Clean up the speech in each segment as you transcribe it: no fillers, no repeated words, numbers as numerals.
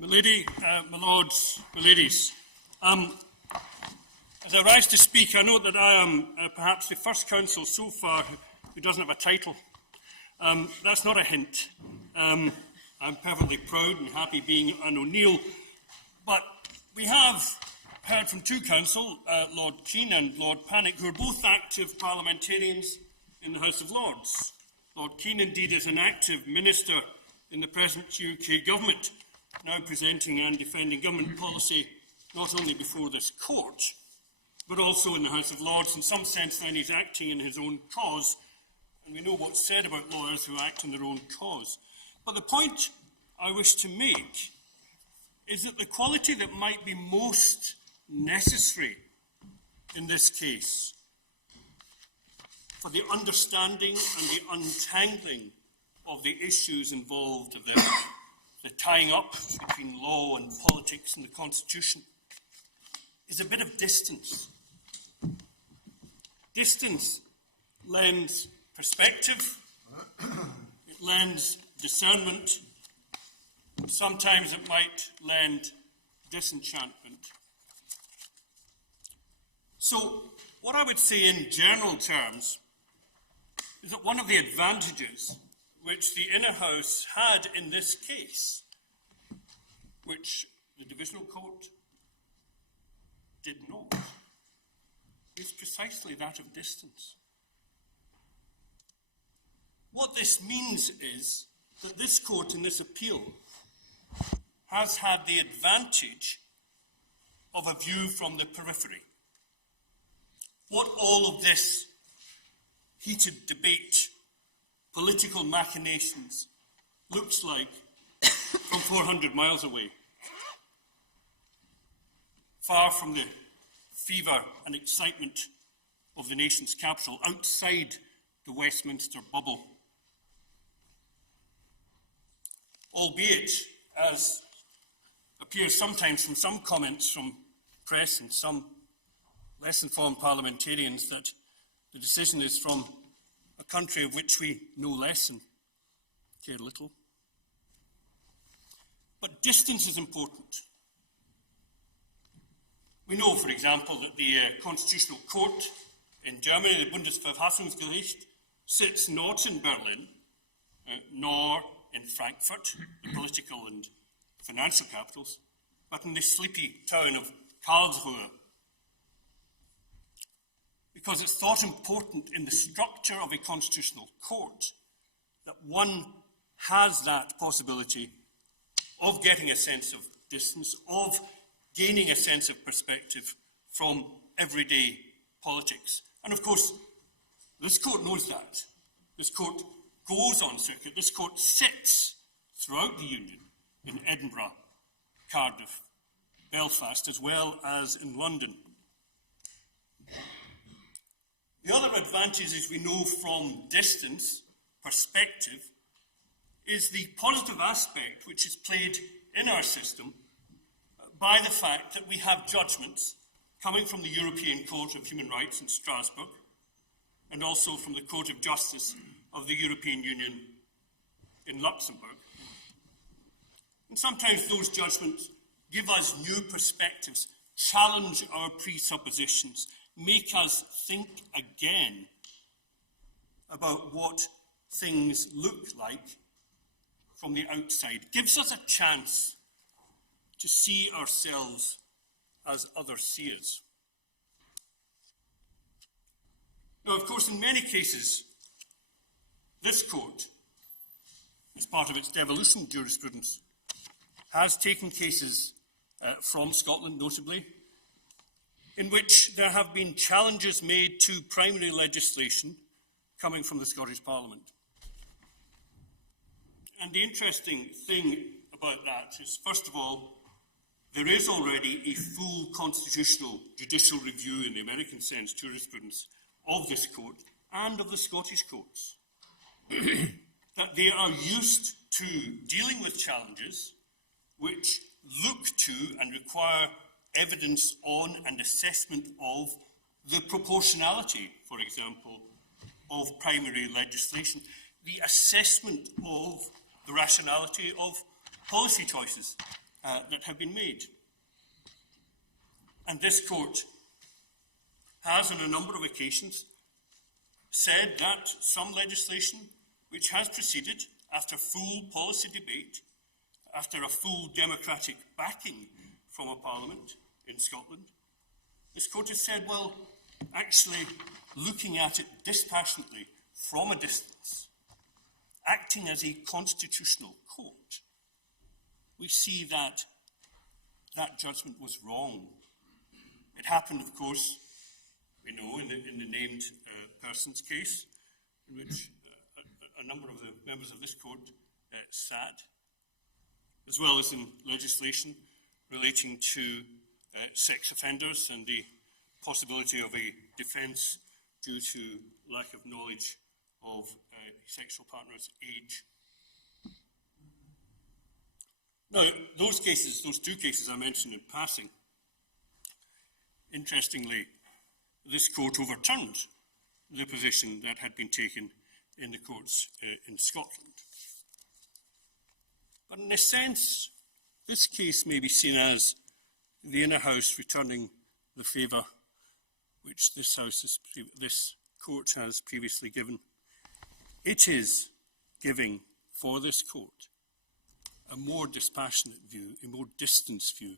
Milady, my lords, my ladies, as I rise to speak, I note that I am perhaps the first counsel so far who doesn't have a title. That's not a hint. I'm perfectly proud and happy being an O'Neill, but we have heard from two counsel, Lord Keane and Lord Pannick, who are both active parliamentarians in the House of Lords. Lord Keane, indeed, is an active minister in the present UK government, now presenting and defending government policy not only before this court, but also in the House of Lords. In some sense, then, he's acting in his own cause, and we know what's said about lawyers who act in their own cause. But the point I wish to make is that the quality that might be most necessary in this case for the understanding and the untangling of the issues involved, of the tying up between law and politics and the Constitution, is a bit of distance. Distance lends perspective, it lends discernment, and sometimes it might lend disenchantment. So, what I would say in general terms is that one of the advantages which the Inner House had in this case, which the Divisional Court did not, is precisely that of distance. What this means is that this court in this appeal has had the advantage of a view from the periphery. What all of this heated debate, political machinations, looks like from 400 miles away, far from the fever and excitement of the nation's capital, outside the Westminster bubble. Albeit, as appears sometimes from some comments from press and some less informed parliamentarians, that the decision is from a country of which we know less and care little. But distance is important. We know, for example, that the Constitutional Court in Germany, the Bundesverfassungsgericht, sits not in Berlin, nor in Frankfurt, the political and financial capitals, but in the sleepy town of Karlsruhe, because it's thought important in the structure of a constitutional court that one has that possibility of getting a sense of distance, of gaining a sense of perspective from everyday politics. And of course, this court knows that. This court goes on circuit. This court sits throughout the Union in Edinburgh, Cardiff, Belfast, as well as in London. The other advantage, as we know from distance, perspective, is the positive aspect which is played in our system by the fact that we have judgments coming from the European Court of Human Rights in Strasbourg and also from the Court of Justice of the European Union in Luxembourg. And sometimes those judgments give us new perspectives, challenge our presuppositions, make us think again about what things look like from the outside, gives us a chance to see ourselves as others see us. Now, of course, in many cases, this court, as part of its devolution jurisprudence, has taken cases from Scotland, notably, in which there have been challenges made to primary legislation coming from the Scottish Parliament. And the interesting thing about that is, first of all, there is already a full constitutional judicial review in the American sense jurisprudence of this court and of the Scottish courts. That they are used to dealing with challenges which look to and require evidence on and assessment of the proportionality, for example, of primary legislation, the assessment of the rationality of policy choices, that have been made. And this court has, on a number of occasions, said that some legislation which has proceeded after full policy debate, after a full democratic backing from a parliament in Scotland, this court has said, well, actually looking at it dispassionately from a distance, acting as a constitutional court, we see that that judgment was wrong. It happened, of course, we know, in the named person's case, in which a number of the members of this court sat, as well as in legislation relating to sex offenders and the possibility of a defence due to lack of knowledge of a sexual partner's age. Now, those two cases I mentioned in passing, interestingly, this court overturned the position that had been taken in the courts in Scotland. But in a sense, this case may be seen as the inner house returning the favour which this court has previously given. It is giving, for this court, a more dispassionate view, a more distanced view,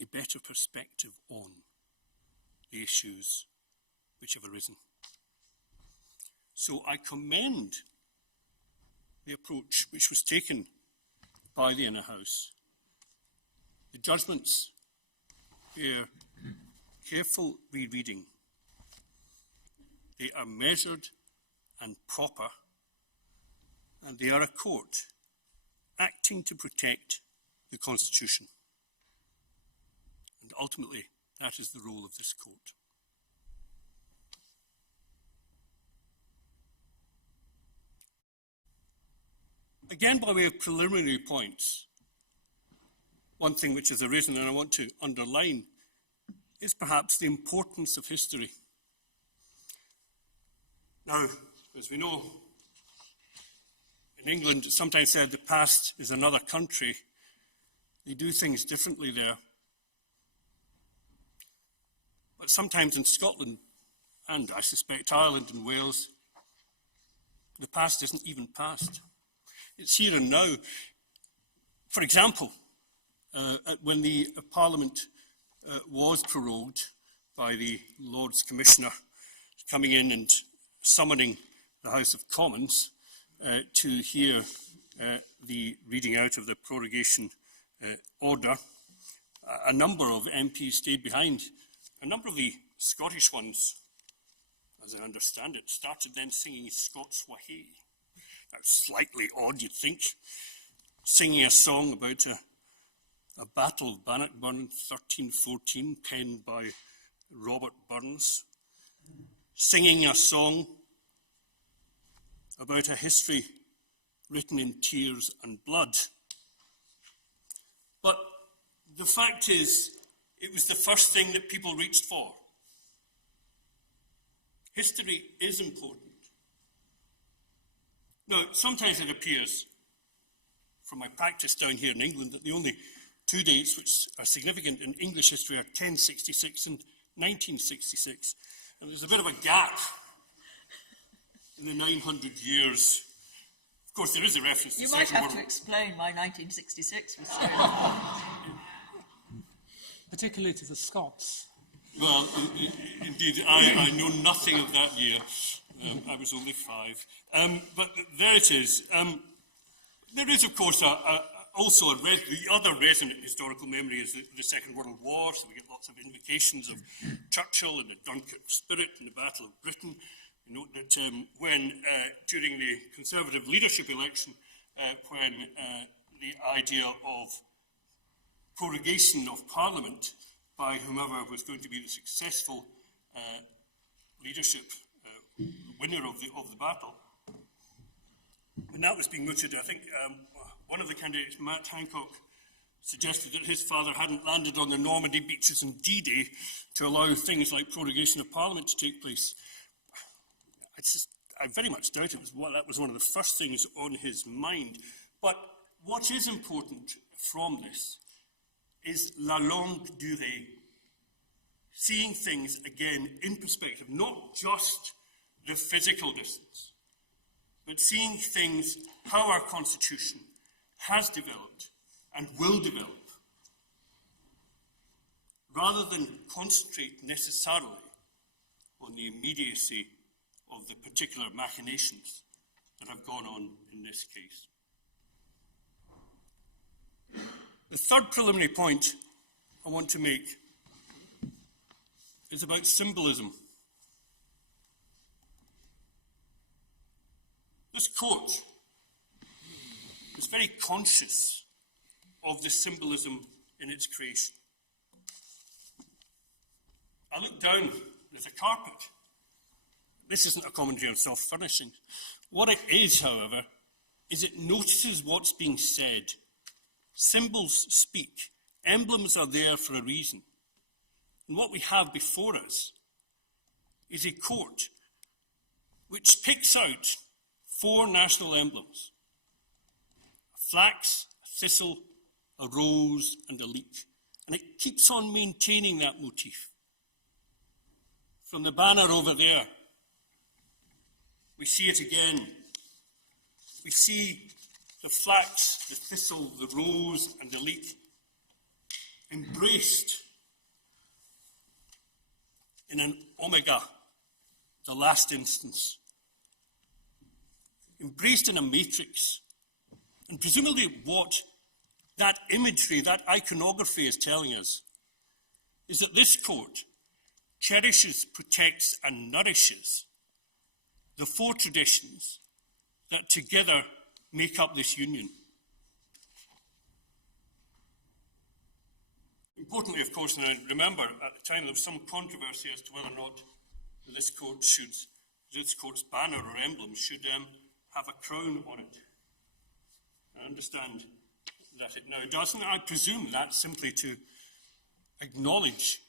a better perspective on the issues which have arisen. So I commend the approach which was taken by the inner house. The judgments bear careful rereading. They are measured and proper, and they are a court acting to protect the Constitution. And ultimately, that is the role of this court. Again, by way of preliminary points, one thing which has arisen and I want to underline is perhaps the importance of history. Now, as we know, in England, it's sometimes said the past is another country. They do things differently there. But sometimes in Scotland, and I suspect Ireland and Wales, the past isn't even past. It's here and now. For example, when the Parliament was prorogued by the Lords Commissioner coming in and summoning the House of Commons to hear the reading out of the prorogation order, a number of MPs stayed behind. A number of the Scottish ones, as I understand it, started then singing Scots Wahey. That's slightly odd, you'd think. Singing a song about a battle of Bannockburn 1314, penned by Robert Burns. Singing a song about a history written in tears and blood. But the fact is, it was the first thing that people reached for. History is important. Now, sometimes it appears, from my practice down here in England, that the only two dates which are significant in English history are 1066 and 1966. And there's a bit of a gap in the 900 years. Of course, there is a reference to You might have to explain why 1966 was so particularly to the Scots. Well, indeed, I know nothing of that year. I was only 5. But there it is. There is, of course, also the other resonant historical memory is the Second World War, so we get lots of invocations of Churchill and the Dunkirk spirit and the Battle of Britain. You note that when, during the Conservative leadership election, when the idea of prorogation of Parliament by whomever was going to be the successful leadership winner of the battle, when that was being mooted, I think one of the candidates, Matt Hancock, suggested that his father hadn't landed on the Normandy beaches in D-Day to allow things like prorogation of Parliament to take place. I very much doubt that was one of the first things on his mind. But what is important from this is la longue durée, seeing things again in perspective, not just the physical distance, but seeing things, how our Constitution has developed and will develop, rather than concentrate necessarily on the immediacy of the particular machinations that have gone on in this case. The third preliminary point I want to make is about symbolism. This court is very conscious of the symbolism in its creation. I look down, there's a carpet. This isn't a commentary on self-furnishing. What it is, however, is it notices what's being said. Symbols speak. Emblems are there for a reason. And what we have before us is a court which picks out 4 national emblems: a flax, a thistle, a rose, and a leek. And it keeps on maintaining that motif. From the banner over there, we see it again. We see the flax, the thistle, the rose, and the leek embraced in an omega, the last instance. Embraced in a matrix. And presumably what that imagery, that iconography is telling us is that this court cherishes, protects, and nourishes the 4 traditions that together make up this union. Importantly, of course, and I remember at the time there was some controversy as to whether or not this court's banner or emblem should have a crown on it. I understand that it now doesn't. I presume that's simply to acknowledge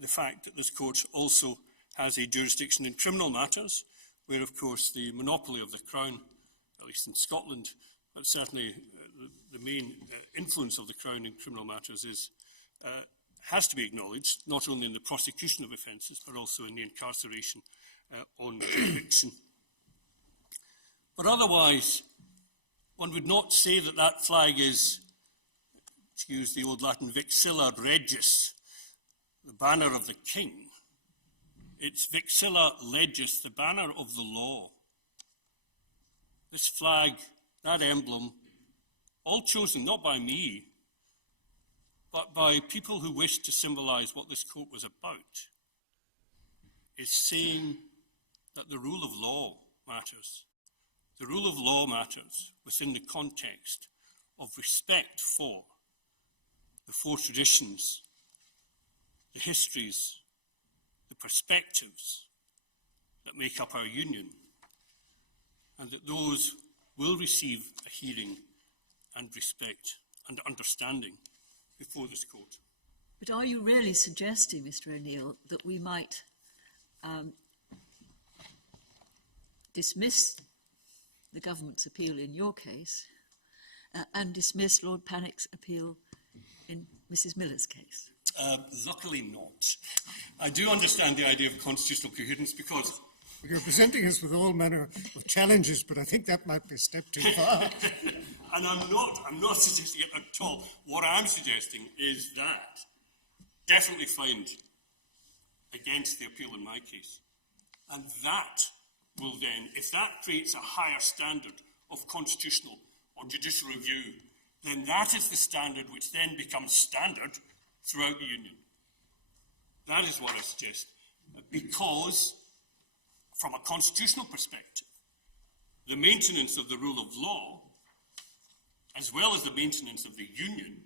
the fact that this court also has a jurisdiction in criminal matters, where, of course, the monopoly of the Crown, at least in Scotland, but certainly the main influence of the Crown in criminal matters has to be acknowledged, not only in the prosecution of offences, but also in the incarceration on conviction. But otherwise, one would not say that that flag is, to use the old Latin, vexilla regis, the banner of the king. It's vexilla legis, the banner of the law. This flag, that emblem, all chosen not by me, but by people who wish to symbolize what this court was about, is saying that the rule of law matters. The rule of law matters within the context of respect for the 4 traditions, the histories, the perspectives that make up our union, and that those will receive a hearing and respect and understanding before this court. But are you really suggesting, Mr. O'Neill, that we might dismiss the government's appeal in your case and dismiss Lord Pannick's appeal in Mrs. Miller's case? Luckily not. I do understand the idea of constitutional coherence because... You're presenting us with all manner of challenges, but I think that might be a step too far. And I'm not suggesting it at all. What I'm suggesting is that definitely find against the appeal in my case. And that will then, if that creates a higher standard of constitutional or judicial review, then that is the standard which then becomes standard throughout the union. That is what I suggest. Because, from a constitutional perspective, the maintenance of the rule of law, as well as the maintenance of the union,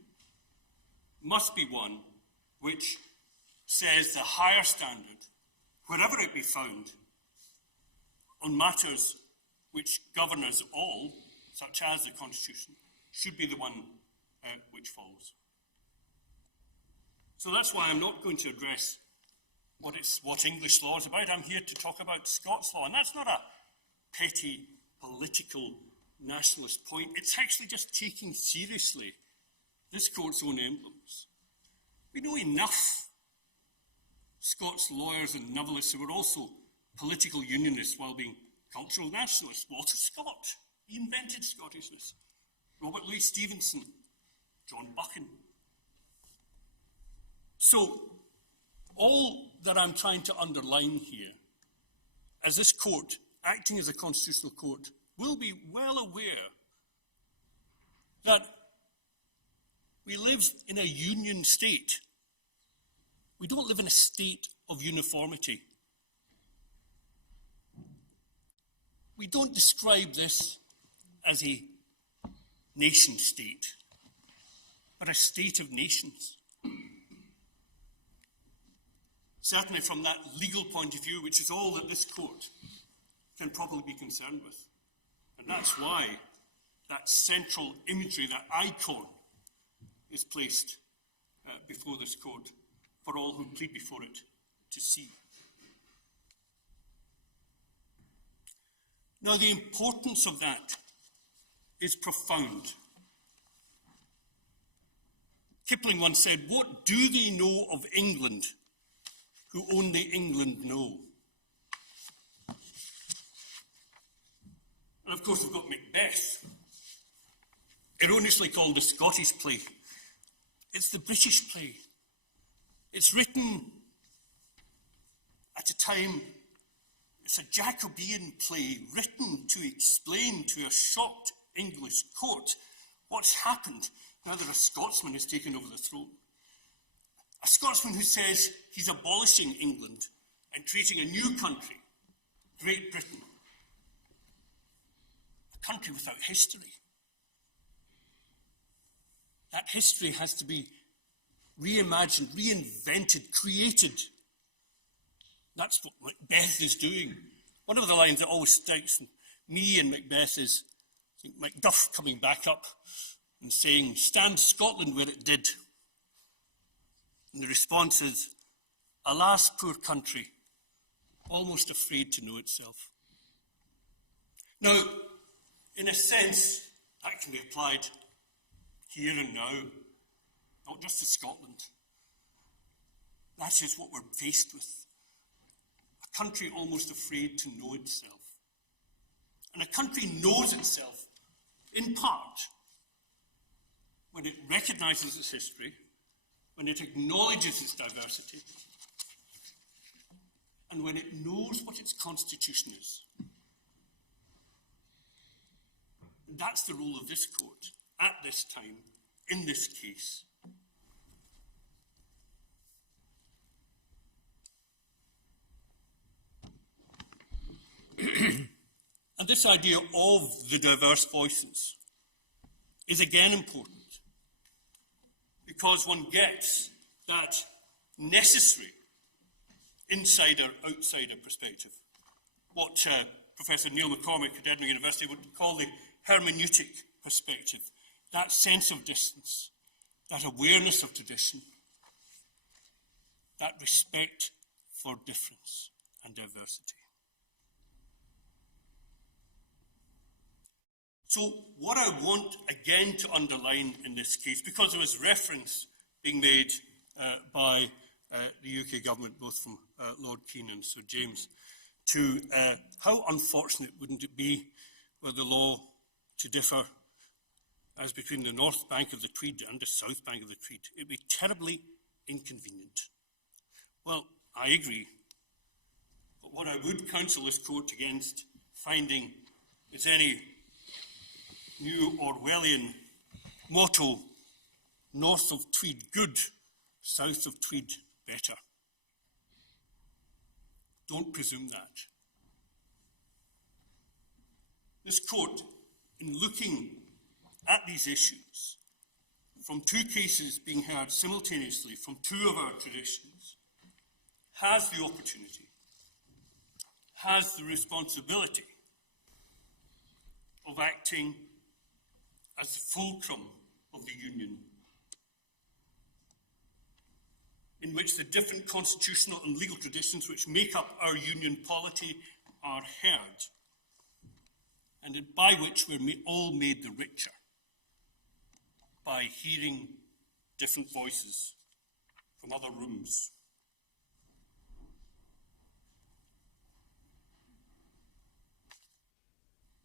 must be one which says the higher standard, wherever it be found, on matters which govern us all, such as the Constitution, should be the one which follows. So that's why I'm not going to address what English law is about. I'm here to talk about Scots law, and that's not a petty political nationalist point. It's actually just taking seriously this court's own emblems. We know enough Scots lawyers and novelists who were also political unionists while being cultural nationalists. Walter Scott, he invented Scottishness. Robert Louis Stevenson, John Buchan. So, all that I'm trying to underline here, as this court, acting as a constitutional court, will be well aware that we live in a union state. We don't live in a state of uniformity. We don't describe this as a nation state, but a state of nations. Certainly from that legal point of view, which is all that this court can probably be concerned with. And that's why that central imagery, that icon, is placed before this court for all who plead before it to see. Now, the importance of that is profound. Kipling once said, "What do they know of England who only England know?" And of course, we've got Macbeth, erroneously called the Scottish play. It's the British play. It's written at a time, it's a Jacobean play written to explain to a shocked English court what's happened now that a Scotsman has taken over the throne. A Scotsman who says he's abolishing England and creating a new country, Great Britain. A country without history. That history has to be reimagined, reinvented, created. That's what Macbeth is doing. One of the lines that always strikes me in Macbeth is, I think, Macduff coming back up and saying, "Stand Scotland where it did." And the response is, "Alas, poor country, almost afraid to know itself." Now, in a sense, that can be applied here and now, not just to Scotland. That is what we're faced with. A country almost afraid to know itself. And a country knows itself, in part, when it recognises its history, when it acknowledges its diversity, and when it knows what its constitution is. And that's the role of this court at this time, in this case. And this idea of the diverse voices is again important, because one gets that necessary insider-outsider perspective, what Professor Neil McCormick at Edinburgh University would call the hermeneutic perspective, that sense of distance, that awareness of tradition, that respect for difference and diversity. So what I want again to underline in this case, because there was reference being made by the UK government, both from Lord Keane and Sir James, to how unfortunate wouldn't it be were the law to differ as between the north bank of the Tweed and the south bank of the Tweed. It would be terribly inconvenient. Well, I agree. But what I would counsel this court against finding is any new Orwellian motto, north of Tweed good, south of Tweed better. Don't presume that. This court, in looking at these issues, from two cases being heard simultaneously from two of our traditions, has the opportunity, has the responsibility of acting as the fulcrum of the union, in which the different constitutional and legal traditions which make up our union polity are heard, and by which we're all made the richer by hearing different voices from other rooms.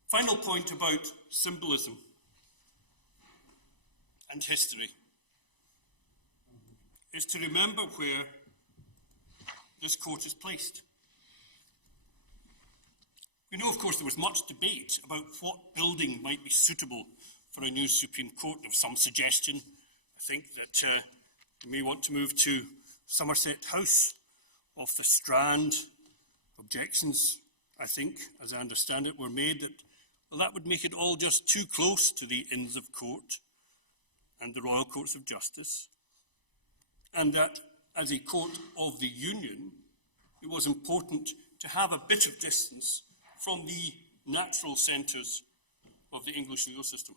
Final point about symbolism and history is to remember where this court is placed. We know, of course, there was much debate about what building might be suitable for a new Supreme Court. There was some suggestion, I think, that we may want to move to Somerset House off the Strand. Objections, I think, as I understand it, were made that, well, that would make it all just too close to the Inns of Court and the Royal Courts of Justice, and that as a court of the Union, it was important to have a bit of distance from the natural centres of the English legal system.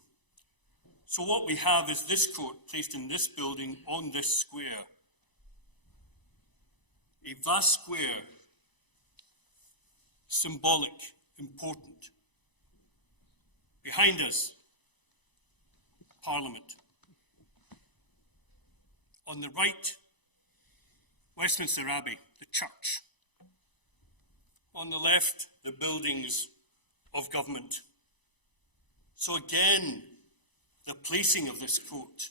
So what we have is this court placed in this building on this square, a vast square, symbolic, important. Behind us, Parliament. On the right, Westminster Abbey, the church. On the left, the buildings of government. So again, the placing of this court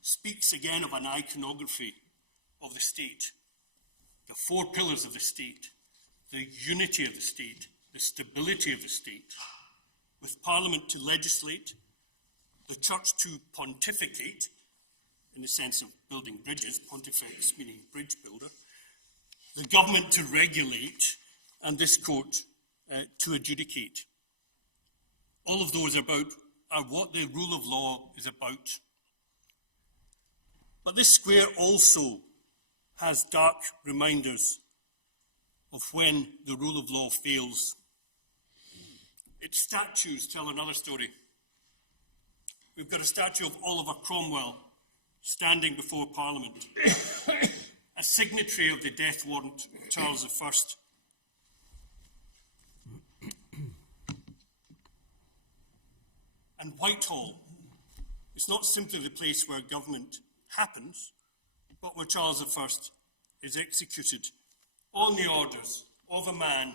speaks again of an iconography of the state, the four pillars of the state, the unity of the state, the stability of the state, with Parliament to legislate, the church to pontificate, in the sense of building bridges, pontifex meaning bridge builder, the government to regulate, and this court to adjudicate. All of those are what the rule of law is about. But this square also has dark reminders of when the rule of law fails. Its statues tell another story. We've got a statue of Oliver Cromwell standing before Parliament, a signatory of the death warrant of Charles I. And Whitehall is not simply the place where government happens, but where Charles I is executed on the orders of a man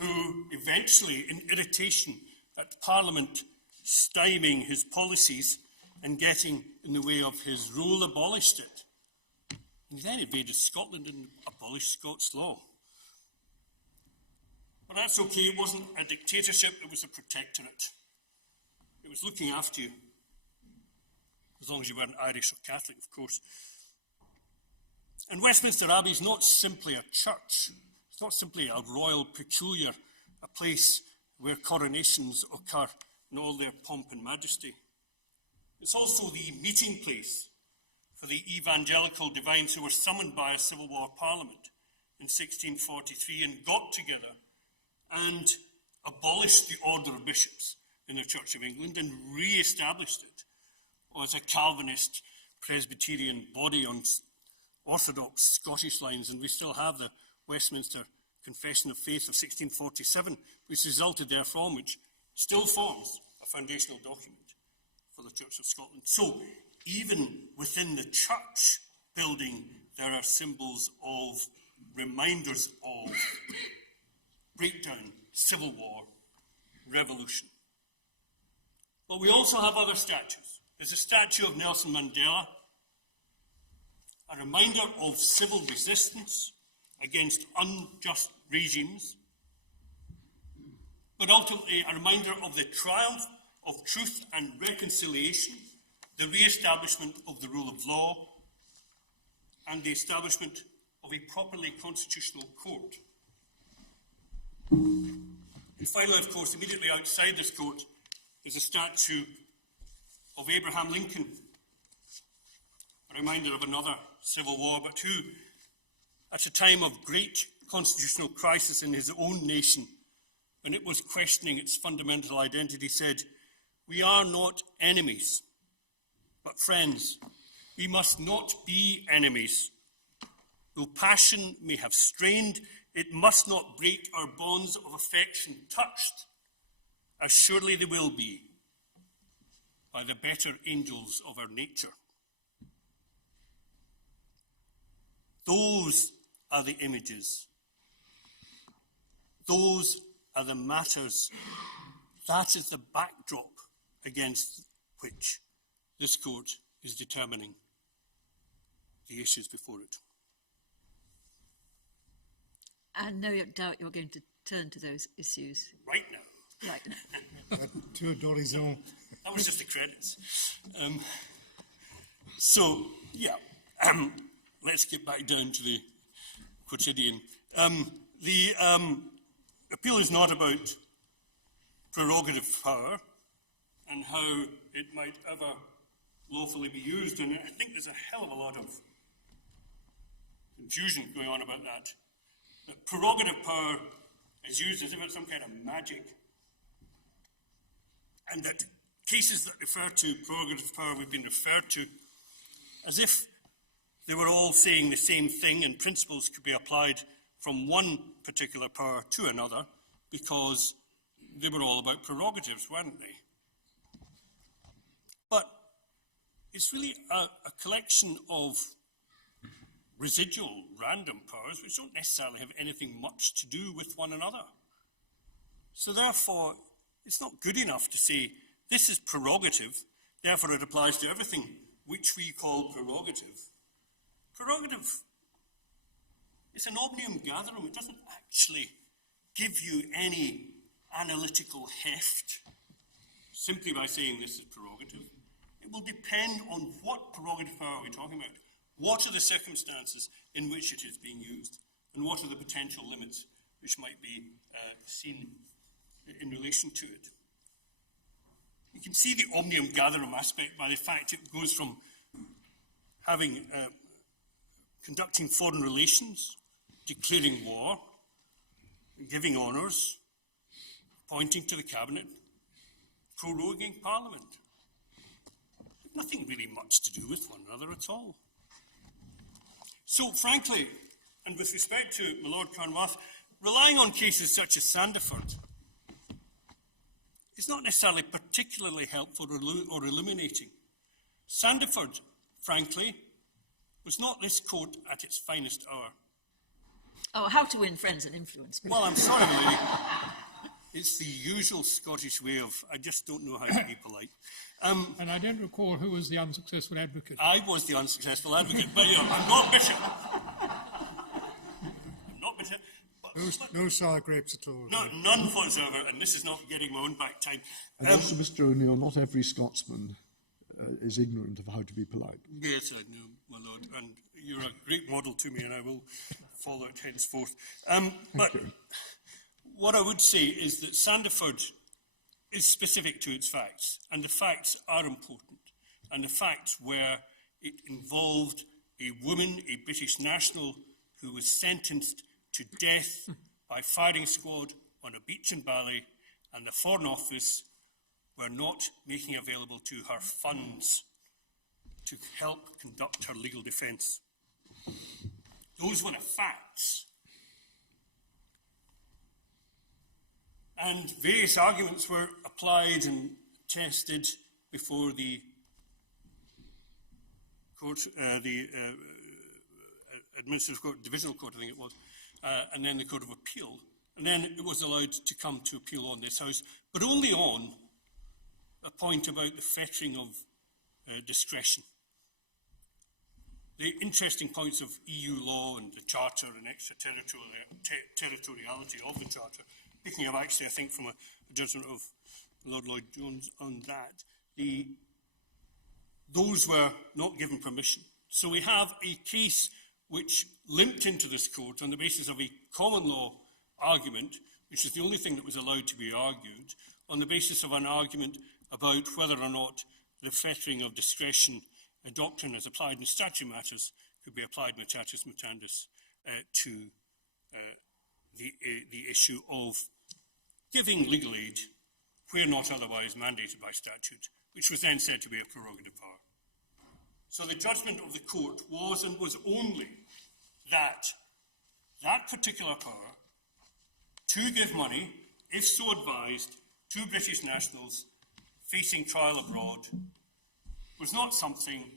who eventually, in irritation at Parliament stymieing his policies and getting in the way of his rule, abolished it. He then invaded Scotland and abolished Scots law. But that's okay, it wasn't a dictatorship, it was a protectorate. It was looking after you, as long as you weren't Irish or Catholic, of course. And Westminster Abbey is not simply a church. It's not simply a royal peculiar, a place where coronations occur in all their pomp and majesty. It's also the meeting place for the evangelical divines who were summoned by a Civil War Parliament in 1643 and got together and abolished the order of bishops in the Church of England and re-established it as a Calvinist Presbyterian body on orthodox Scottish lines. And we still have the Westminster Confession of Faith of 1647, which resulted therefrom, which still forms a foundational document for the Church of Scotland. So even within the church building, there are symbols of, reminders of breakdown, civil war, revolution. But we also have other statues. There's a statue of Nelson Mandela, a reminder of civil resistance against unjust regimes, but ultimately a reminder of the triumph of truth and reconciliation, the re-establishment of the rule of law, and the establishment of a properly constitutional court. And finally, of course, immediately outside this court is a statue of Abraham Lincoln, a reminder of another civil war, but who, at a time of great constitutional crisis in his own nation, when it was questioning its fundamental identity, said, "We are not enemies, but friends. We must not be enemies. Though passion may have strained, it must not break our bonds of affection touched, as surely they will be, by the better angels of our nature." Those are the images. Those are the matters. That is the backdrop against which this court is determining the issues before it. And no doubt you're going to turn to those issues Right now. right now. Tour d'horizon. That was just the credits. Let's get back down to the quotidian. The appeal is not about prerogative power and how it might ever lawfully be used, and I think there's a hell of a lot of confusion going on about that. That prerogative power is used as if it's some kind of magic, and that cases that refer to prerogative power have been referred to as if they were all saying the same thing and principles could be applied from one particular power to another because they were all about prerogatives, weren't they? But it's really a collection of residual, random powers which don't necessarily have anything much to do with one another. So therefore, it's not good enough to say, this is prerogative, therefore it applies to everything which we call prerogative. Prerogative is an omnium gatherum. It doesn't actually give you any analytical heft simply by saying this is prerogative. It will depend on what prerogative power we're talking about. What are the circumstances in which it is being used? And what are the potential limits which might be seen in relation to it? You can see the omnium gatherum aspect by the fact it goes from having conducting foreign relations, declaring war, giving honours, appointing to the cabinet, proroguing Parliament. Nothing really much to do with one another at all. So, frankly, and with respect to my Lord Carnwath, relying on cases such as Sandiford is not necessarily particularly helpful or illuminating. Sandiford, frankly, was not this court at its finest hour. Oh, how to win friends and influence people. Well, I'm sorry, lady. It's the usual Scottish way of, I just don't know how to be polite. And I don't recall who was the unsuccessful advocate. I was the unsuccessful advocate, but I'm not bitter. I'm not bitter. No sour grapes at all. No, none whatsoever, and this is not getting my own back time. And also, Mr. O'Neill, not every Scotsman is ignorant of how to be polite. Yes, I know, my lord, and you're a great model to me, and I will follow it henceforth. But what I would say is that Sandiford is specific to its facts, and the facts are important. And the facts were it involved a woman, a British national, who was sentenced to death by firing squad on a beach in Bali, and the Foreign Office were not making available to her funds to help conduct her legal defence. Those were the facts. And various arguments were applied and tested before the court, the Administrative Court, Divisional Court, I think it was, and then the Court of Appeal. And then it was allowed to come to appeal on this House, but only on a point about the fettering of discretion. The interesting points of EU law and the Charter and extraterritoriality of the Charter, picking up actually, I think, from a judgment of Lord Lloyd-Jones on that, those were not given permission. So we have a case which limped into this court on the basis of a common law argument, which is the only thing that was allowed to be argued, on the basis of an argument about whether or not the fettering of discretion, a doctrine as applied in statutory matters, could be applied mutatis mutandis to the issue of giving legal aid where not otherwise mandated by statute, which was then said to be a prerogative power. So the judgment of the court was and was only that that particular power to give money, if so advised, to British nationals facing trial abroad was not something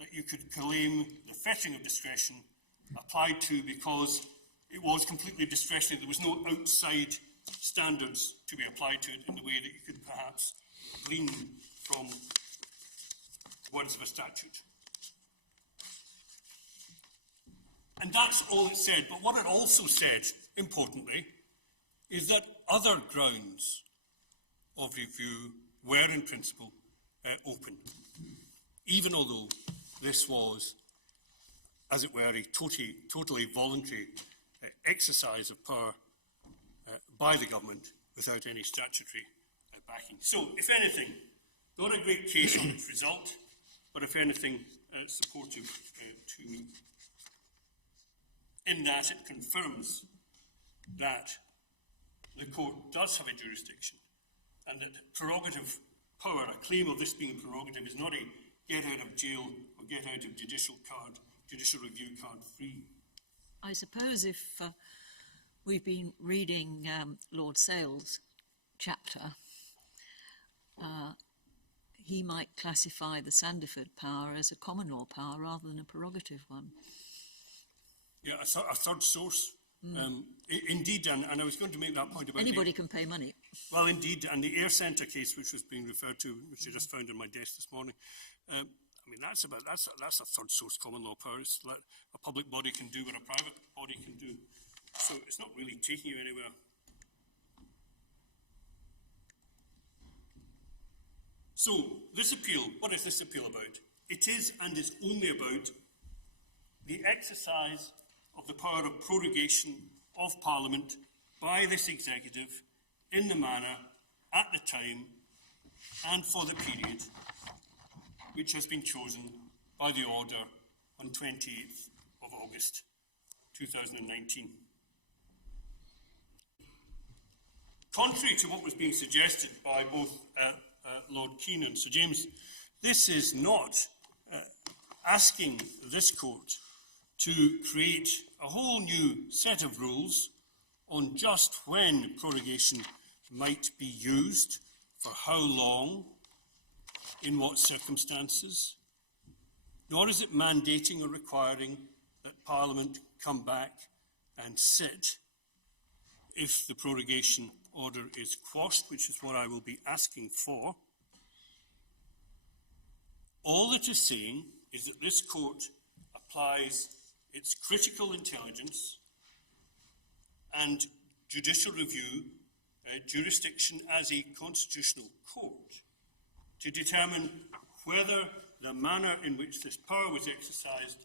that you could claim the fettering of discretion applied to because it was completely discretionary. There was no outside standards to be applied to it in the way that you could perhaps glean from words of a statute. And that's all it said. But what it also said, importantly, is that other grounds of review were in principle open, even although this was, as it were, a totally voluntary exercise of power by the government without any statutory backing. So, if anything, not a great case on its result, but if anything, supportive to me. In that it confirms that the court does have a jurisdiction and that prerogative power, a claim of this being a prerogative, is not a get out of jail or get out of judicial review card free. I suppose if we've been reading Lord Sale's chapter, he might classify the Sandiford power as a common law power rather than a prerogative one. Yeah, a third source. Indeed, and I was going to make that point about anybody can pay money. Well, indeed, and the Air Centre case, which was being referred to, which I just found on my desk this morning, I mean, that's a third source common law power. It's like a public body can do what a private body can do. So it's not really taking you anywhere. So this appeal, what is this appeal about? It is and is only about the exercise of the power of prorogation of Parliament by this executive in the manner, at the time, and for the period which has been chosen by the order on 28th of August 2019. Contrary to what was being suggested by both Lord Keane and Sir James, this is not asking this court to create a whole new set of rules on just when prorogation might be used, for how long, in what circumstances, nor is it mandating or requiring that Parliament come back and sit if the prorogation order is quashed, which is what I will be asking for. All it is saying is that this court applies its critical intelligence and judicial review jurisdiction as a constitutional court to determine whether the manner in which this power was exercised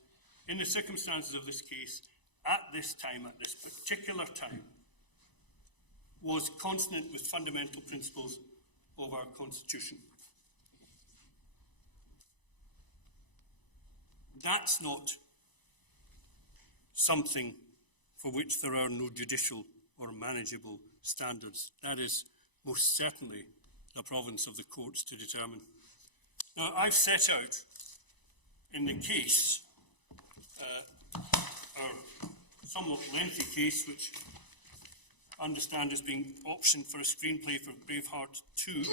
in the circumstances of this case at this time, at this particular time, was consonant with fundamental principles of our Constitution. That's not something for which there are no judicial or manageable standards. That is most certainly the province of the courts to determine. Now, I've set out in the case, our somewhat lengthy case, which I understand is being optioned for a screenplay for Braveheart 2.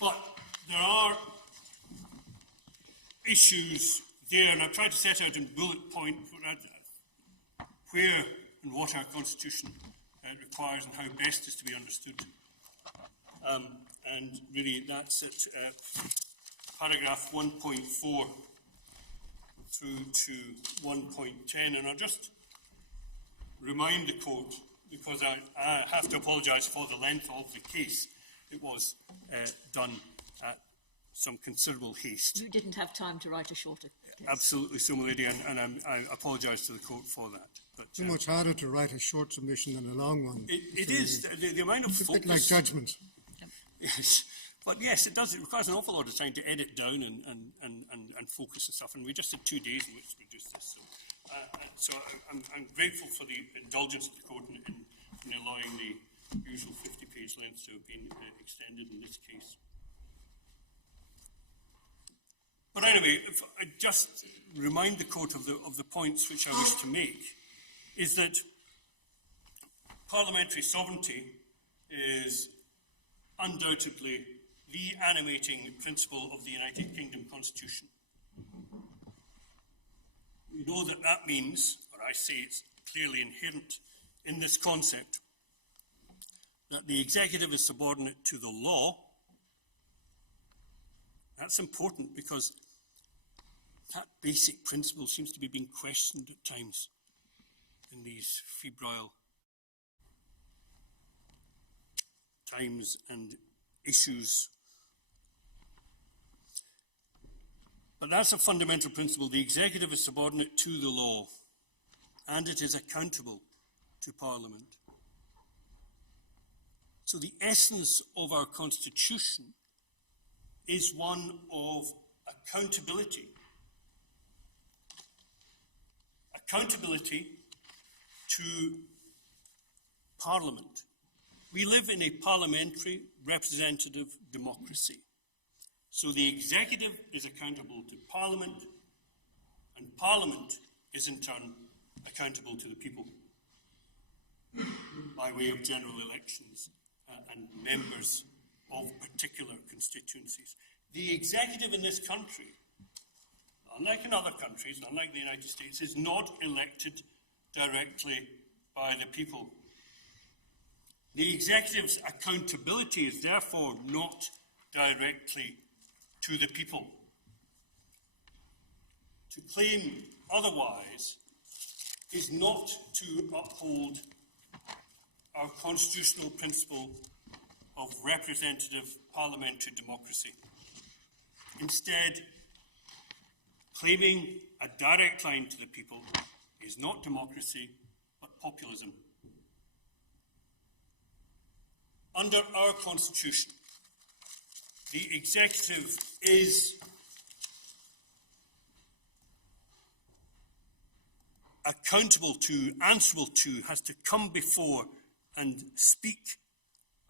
But there are issues there, and I've tried to set out in bullet point where and what our Constitution requires and how best is to be understood. And really that's at paragraph 1.4 through to 1.10. And I'll just remind the court, because I have to apologise for the length of the case. It was done at some considerable haste. You didn't have time to write a shorter case. Absolutely so, my lady, and I apologise to the court for that. But, it's much harder to write a short submission than a long one. It is. The amount of focus... It's a bit like judgment. Yes, but yes, it does. It requires an awful lot of time to edit down and focus and stuff, and we just had 2 days in which to produce this. So I'm grateful for the indulgence of the court in allowing the usual 50-page length to have been extended in this case. But anyway, if I just remind the court of the points which I wish to make, is that parliamentary sovereignty is undoubtedly the animating principle of the United Kingdom Constitution. We know that that means, or I say it's clearly inherent in this concept, that the executive is subordinate to the law. That's important because that basic principle seems to be being questioned at times in these febrile times and issues. But that's a fundamental principle. The executive is subordinate to the law, and it is accountable to Parliament. So the essence of our Constitution is one of accountability. Accountability to Parliament. We live in a parliamentary representative democracy. So the executive is accountable to Parliament, and Parliament is in turn accountable to the people by way of general elections and members of particular constituencies. The executive in this country, unlike in other countries, unlike the United States, is not elected directly by the people. The executive's accountability is therefore not directly to the people. To claim otherwise is not to uphold our constitutional principle of representative parliamentary democracy. Instead, claiming a direct line to the people is not democracy, but populism. Under our Constitution, the executive is accountable to, answerable to, has to come before and speak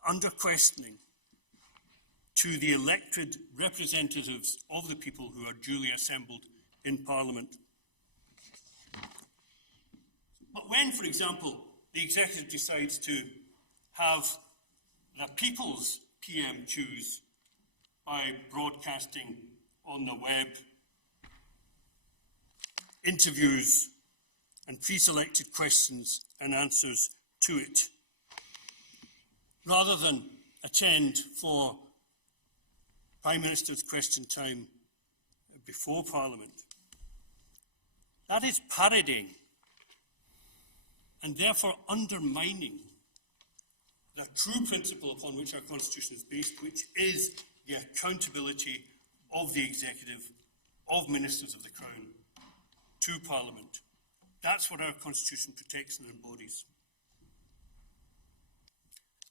under questioning to the elected representatives of the people who are duly assembled in Parliament. But when, for example, the executive decides to have the people's PM choose by broadcasting on the web interviews and pre-selected questions and answers to it, rather than attend for Prime Minister's question time before Parliament. That is parodying and therefore undermining the true principle upon which our Constitution is based, which is the accountability of the executive, of ministers of the Crown, to Parliament. That's what our Constitution protects and embodies.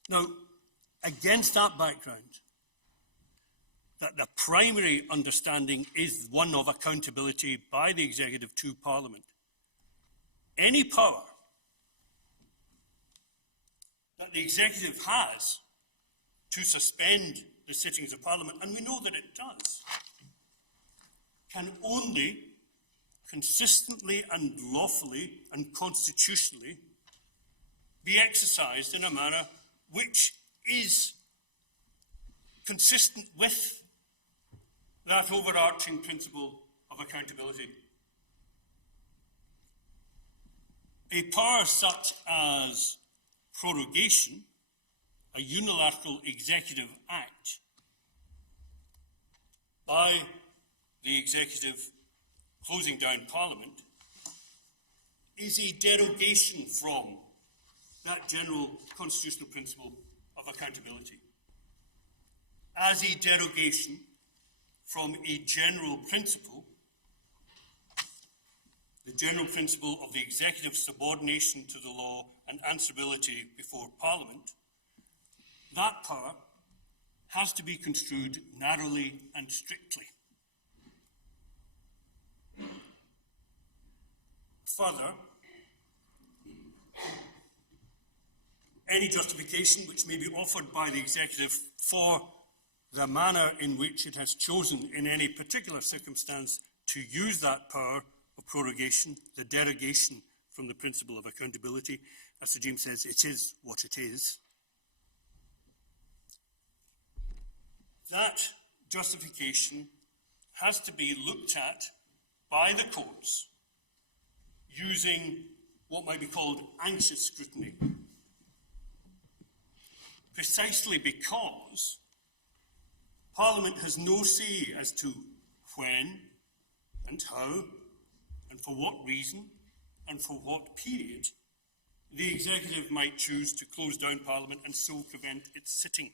Now, against that background, that the primary understanding is one of accountability by the executive to Parliament, any power that the executive has to suspend the sittings of Parliament, and we know that it does, can only consistently and lawfully and constitutionally be exercised in a manner which is consistent with that overarching principle of accountability. A power such as prorogation, a unilateral executive act by the executive closing down Parliament, is a derogation from that general constitutional principle of accountability. As a derogation from a general principle, the general principle of the executive subordination to the law and answerability before Parliament, that power has to be construed narrowly and strictly. Further, any justification which may be offered by the executive for the manner in which it has chosen in any particular circumstance to use that power of prorogation, the derogation from the principle of accountability, as Sir James says, it is what it is. That justification has to be looked at by the courts using what might be called anxious scrutiny. Precisely because Parliament has no say as to when and how and for what reason and for what period the executive might choose to close down Parliament and so prevent its sitting.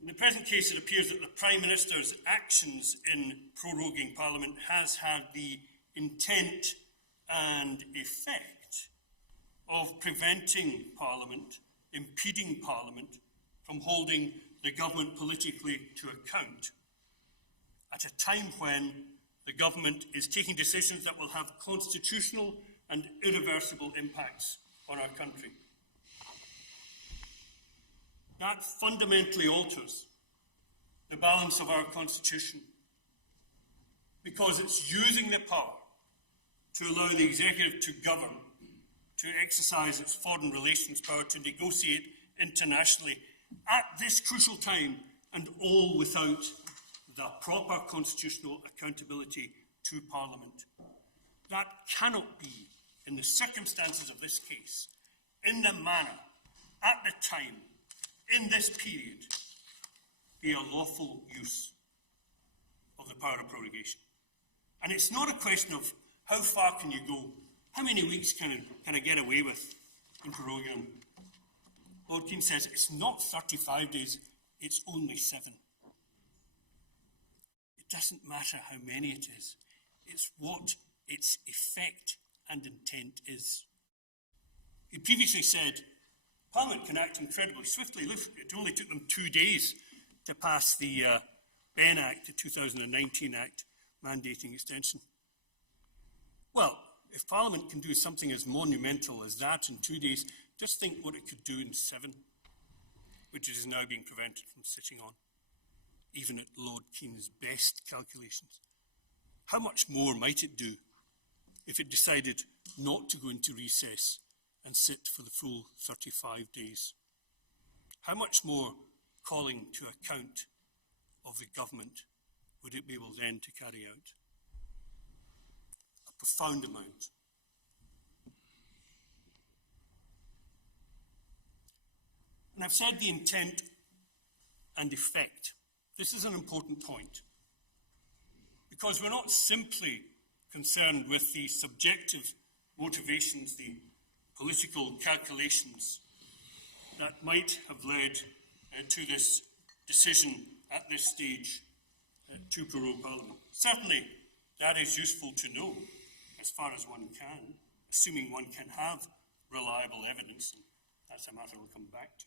In the present case, it appears that the Prime Minister's actions in proroguing Parliament has had the intent and effect of preventing Parliament, impeding Parliament from holding the government politically to account at a time when the government is taking decisions that will have constitutional and irreversible impacts on our country. That fundamentally alters the balance of our Constitution because it's using the power to allow the executive to govern, to exercise its foreign relations power, to negotiate internationally at this crucial time, and all without the proper constitutional accountability to Parliament. That cannot be, in the circumstances of this case, in the manner, at the time, in this period, be a lawful use of the power of prorogation. And it's not a question of how far can you go, how many weeks can I get away with in prorogium. Lord Keane says it's not 35 days, it's only 7. It doesn't matter how many it is, it's what its effect and intent is. He previously said Parliament can act incredibly swiftly. Look, it only took them 2 days to pass the Ben Act, the 2019 Act, mandating extension. Well, if Parliament can do something as monumental as that in 2 days, just think what it could do in 7, which it is now being prevented from sitting on, even at Lord Keane's best calculations. How much more might it do if it decided not to go into recess and sit for the full 35 days? How much more calling to account of the government would it be able then to carry out? A profound amount. And I've said the intent and effect. This is an important point, because we're not simply concerned with the subjective motivations, the political calculations that might have led to this decision at this stage to prorogue Parliament. Certainly, that is useful to know as far as one can, assuming one can have reliable evidence, and that's a matter we'll come back to.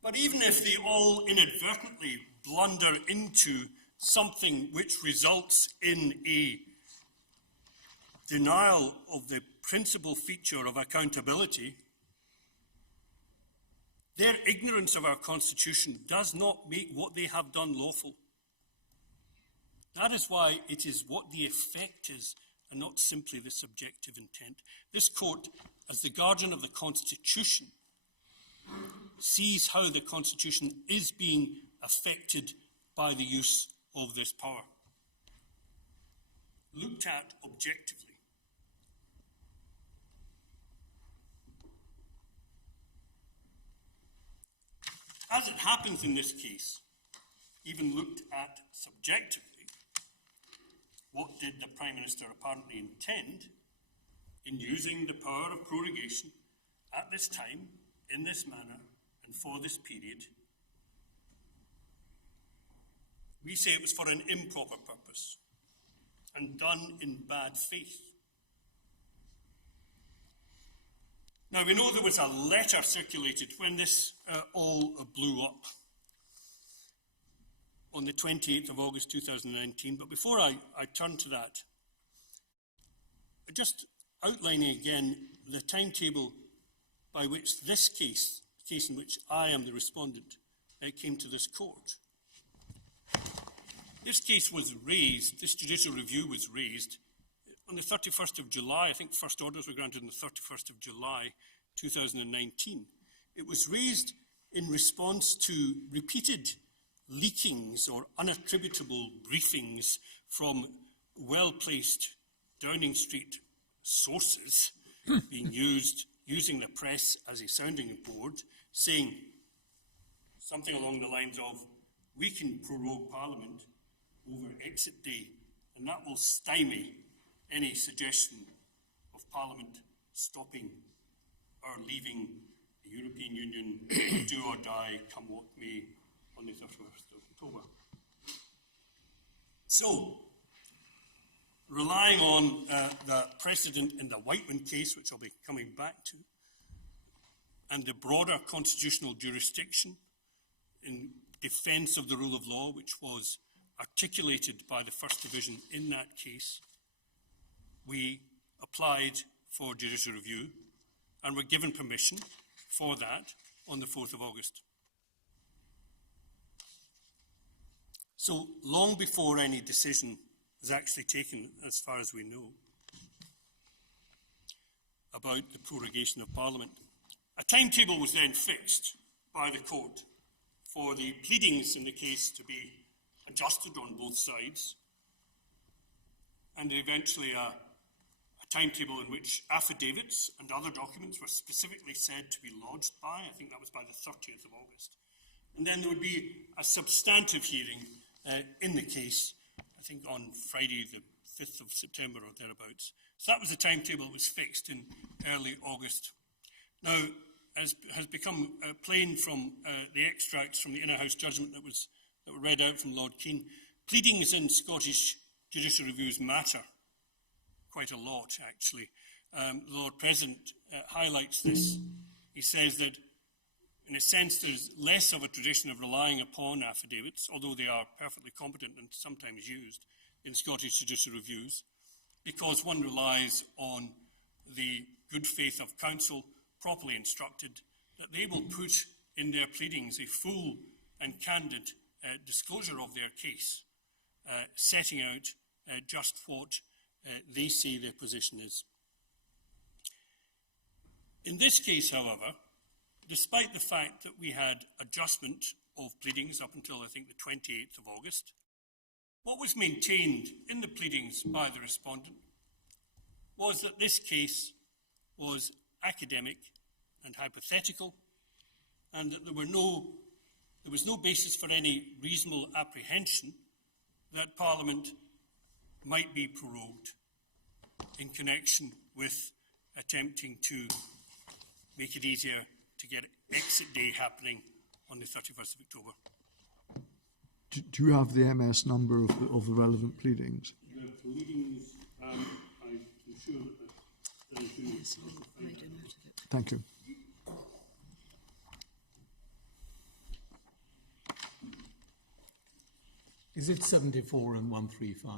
But even if they all inadvertently blunder into something which results in a denial of the principal feature of accountability, their ignorance of our Constitution does not make what they have done lawful. That is why it is what the effect is, and not simply the subjective intent. This court, as the guardian of the Constitution, sees how the Constitution is being affected by the use of this power, looked at objectively. As it happens in this case, even looked at subjectively, what did the Prime Minister apparently intend in using the power of prorogation at this time, in this manner, and for this period? We say it was for an improper purpose and done in bad faith. Now, we know there was a letter circulated when this all blew up on the 28th of August 2019, but before I turn to that, just outlining again the timetable by which this case, the case in which I am the respondent, came to this court. This case was raised, this judicial review was raised on the 31st of July. I think first orders were granted on the 31st of July 2019. It was raised in response to repeated leakings or unattributable briefings from well-placed Downing Street sources being using the press as a sounding board, saying something along the lines of, we can prorogue Parliament over exit day, and that will stymie any suggestion of Parliament stopping or leaving the European Union, do or die, come what may, on the 31st of October. So, relying on the precedent in the Whiteman case, which I'll be coming back to, and the broader constitutional jurisdiction in defence of the rule of law, which was articulated by the First Division in that case, we applied for judicial review and were given permission for that on the 4th of August. So long before any decision was actually taken, as far as we know, about the prorogation of Parliament, a timetable was then fixed by the court for the pleadings in the case to be adjusted on both sides, and eventually a timetable in which affidavits and other documents were specifically said to be lodged by, I think that was by the 30th of August. And then there would be a substantive hearing in the case, I think on Friday the 5th of September or thereabouts. So that was the timetable that was fixed in early August. Now, as has become plain from the extracts from the Inner House judgment that were read out from Lord Keane, pleadings in Scottish judicial reviews matter quite a lot, actually. The Lord President highlights this. He says that, in a sense, there's less of a tradition of relying upon affidavits, although they are perfectly competent and sometimes used in Scottish judicial reviews, because one relies on the good faith of counsel, properly instructed, that they will put in their pleadings a full and candid disclosure of their case, setting out just what they say their position is. In this case, however, despite the fact that we had adjustment of pleadings up until, I think, the 28th of August, what was maintained in the pleadings by the respondent was that this case was academic and hypothetical, and that there was no basis for any reasonable apprehension that Parliament might be prorogued in connection with attempting to make it easier to get exit day happening on the 31st of October. Do you have the MS number of the relevant pleadings? The pleadings, I'm sure that Yes, I'll make a note of it. Thank you. Is it 74 and 135?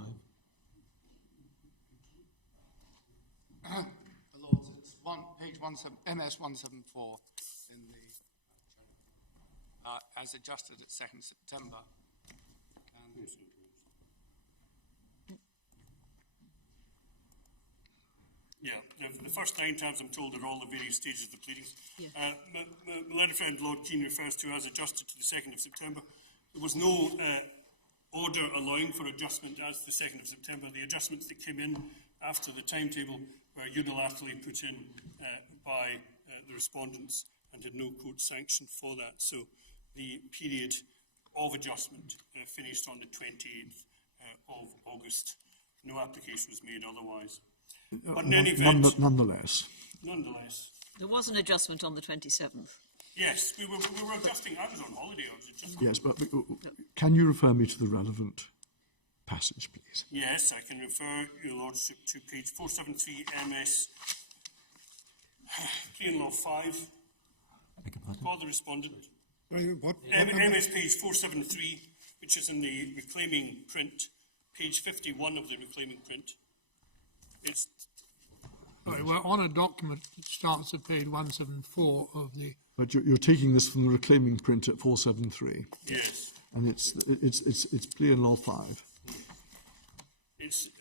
Lords, it's page MS 174 in the as adjusted at 2nd September. And yeah, the first 9 tabs, I'm told, are all the various stages of the pleadings. Yeah. My letter friend Lord Keane refers to as adjusted to the 2nd of September. There was no order allowing for adjustment as the 2nd of September. The adjustments that came in after the timetable were unilaterally put in by the respondents and had no court sanction for that. So the period of adjustment finished on the 28th of August. No application was made otherwise. But in any event, Nonetheless. There was an adjustment on the 27th. Yes, we were adjusting. I was on holiday. I was adjusting. Yes, but can you refer me to the relevant passage, please? Yes, I can refer your lordship to page 473 MS Plea and Law 5 for the respondent. MS page 473, which is in the reclaiming print, page 51 of the reclaiming print. It's Sorry, we're on a document that starts at page 174 of the... But you're taking this from the reclaiming print at 473. yes. And it's Plea and Law 5.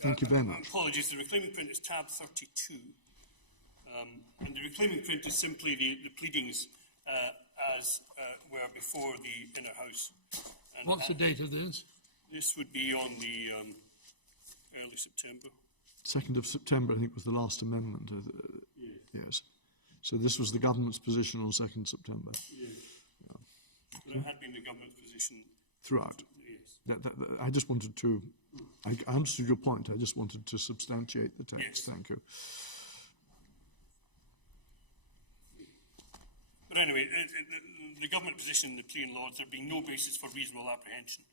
Thank you very much. Apologies, the reclaiming print is tab 32. And the reclaiming print is simply the pleadings as were before the Inner House. And What's the date of this? This would be on the early September. 2nd of September, I think, was the last amendment. Yes. So this was the government's position on 2nd September. But it had been the government's position Throughout. Yes. I just wanted to, I understood your point, I just wanted to substantiate the text. Yes. Thank you. But anyway, the government position in the plea in Lords, there being no basis for reasonable apprehension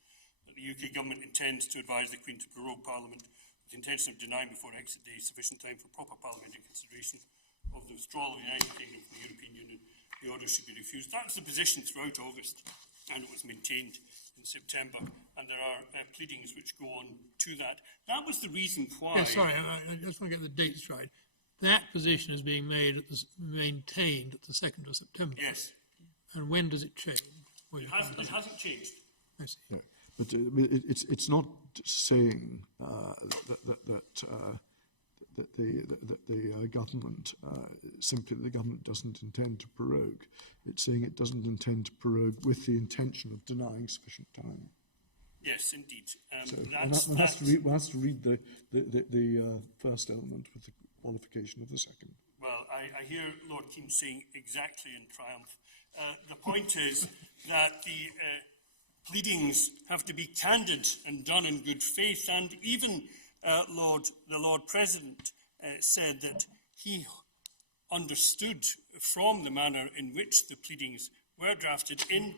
that the UK government intends to advise the Queen to prorogue Parliament with the intention of denying before exit day sufficient time for proper parliamentary consideration of the withdrawal of the United Kingdom from the European Union, the order should be refused. That's the position throughout August, and it was maintained in September, and there are pleadings which go on to that. That was the reason why... Yeah, sorry, I just want to get the dates right. That position is being maintained at the 2nd of September. Yes. And when does it change? It hasn't changed. I see. No, but it's not saying that the government simply the government doesn't intend to prorogue. It's saying it doesn't intend to prorogue with the intention of denying sufficient time. Yes, indeed. So one has to read the first element with the qualification of the second. Well, I hear Lord Keane saying exactly in triumph. The point is that the pleadings have to be candid and done in good faith, and even the Lord President said that he understood from the manner in which the pleadings were drafted in,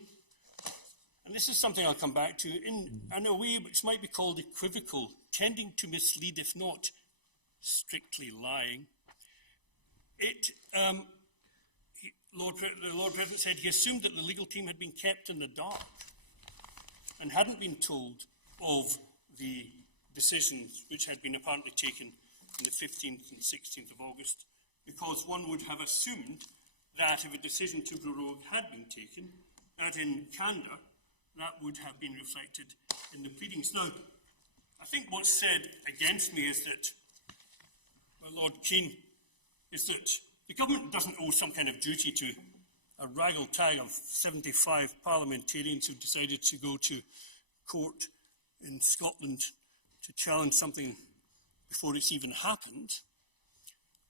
and this is something I'll come back to, in a way which might be called equivocal, tending to mislead if not strictly lying. The Lord President said he assumed that the legal team had been kept in the dark and hadn't been told of the decisions which had been apparently taken on the 15th and 16th of August, because one would have assumed that if a decision to prorogue had been taken, that in candour, that would have been reflected in the pleadings. Now, I think what's said against me is that, well, Lord Keane, is that the government doesn't owe some kind of duty to a raggle-tag of 75 parliamentarians who've decided to go to court in Scotland to challenge something before it's even happened.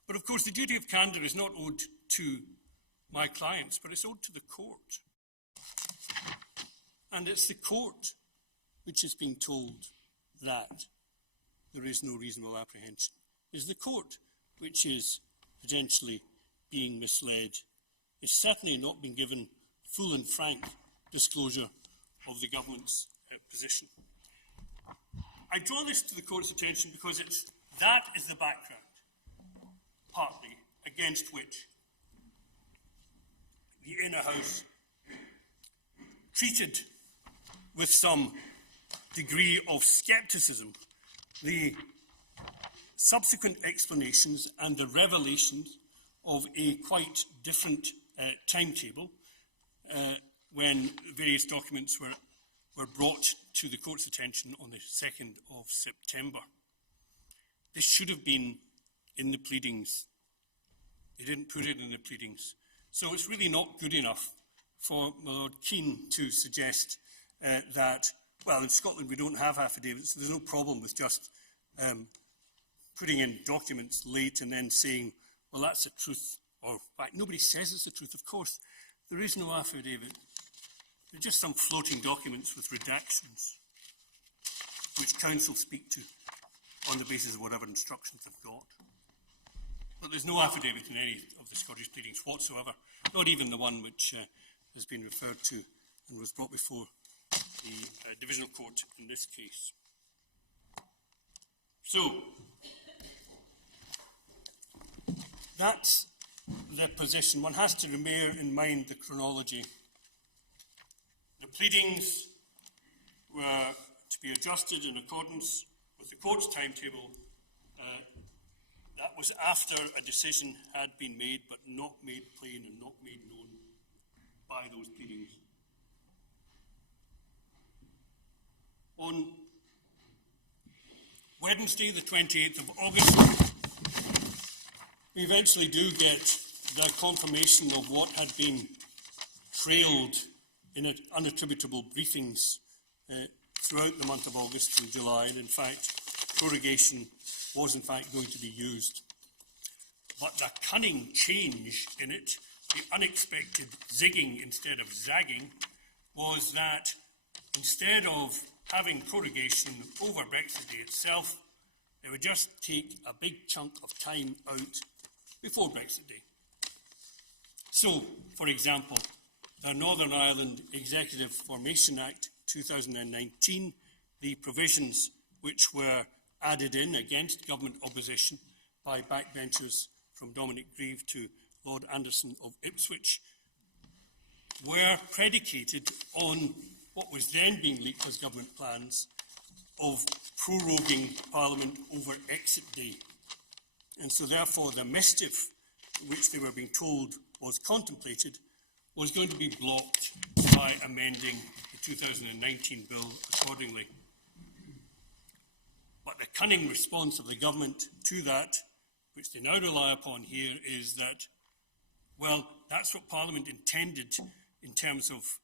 But of course, the duty of candour is not owed to my clients, but it's owed to the court. And it's the court which is being told that there is no reasonable apprehension. It's the court which is potentially being misled. It's certainly not been given full and frank disclosure of the government's position. I draw this to the court's attention because that is the background, partly, against which the inner house treated with some degree of scepticism the subsequent explanations and the revelations of a quite different timetable when various documents were brought to the court's attention on the 2nd of September. This should have been in the pleadings. They didn't put it in the pleadings. So it's really not good enough for my Lord Keane to suggest that, well, in Scotland we don't have affidavits, so there's no problem with just putting in documents late and then saying, well, that's the truth. Or, in fact, nobody says it's the truth, of course. There is no affidavit. They're just some floating documents with redactions, which counsel speak to on the basis of whatever instructions they've got. But there's no affidavit in any of the Scottish pleadings whatsoever, not even the one which has been referred to and was brought before the divisional court in this case. So, that's their position. One has to bear in mind the chronology. The pleadings were to be adjusted in accordance with the court's timetable. That was after a decision had been made, but not made plain and not made known by those pleadings. On Wednesday, the 28th of August, we eventually do get the confirmation of what had been trailed in unattributable briefings throughout the month of August and July, and in fact, prorogation was in fact going to be used. But the cunning change in it, the unexpected zigging instead of zagging, was that instead of having prorogation over Brexit Day itself, they would just take a big chunk of time out before Brexit Day. So, for example, the Northern Ireland Executive Formation Act 2019, the provisions which were added in against government opposition by backbenchers from Dominic Grieve to Lord Anderson of Ipswich, were predicated on what was then being leaked as government plans of proroguing Parliament over exit day. And so therefore the mischief which they were being told was contemplated was going to be blocked by amending the 2019 bill accordingly. But the cunning response of the government to that, which they now rely upon here, is that, well, that's what Parliament intended in terms of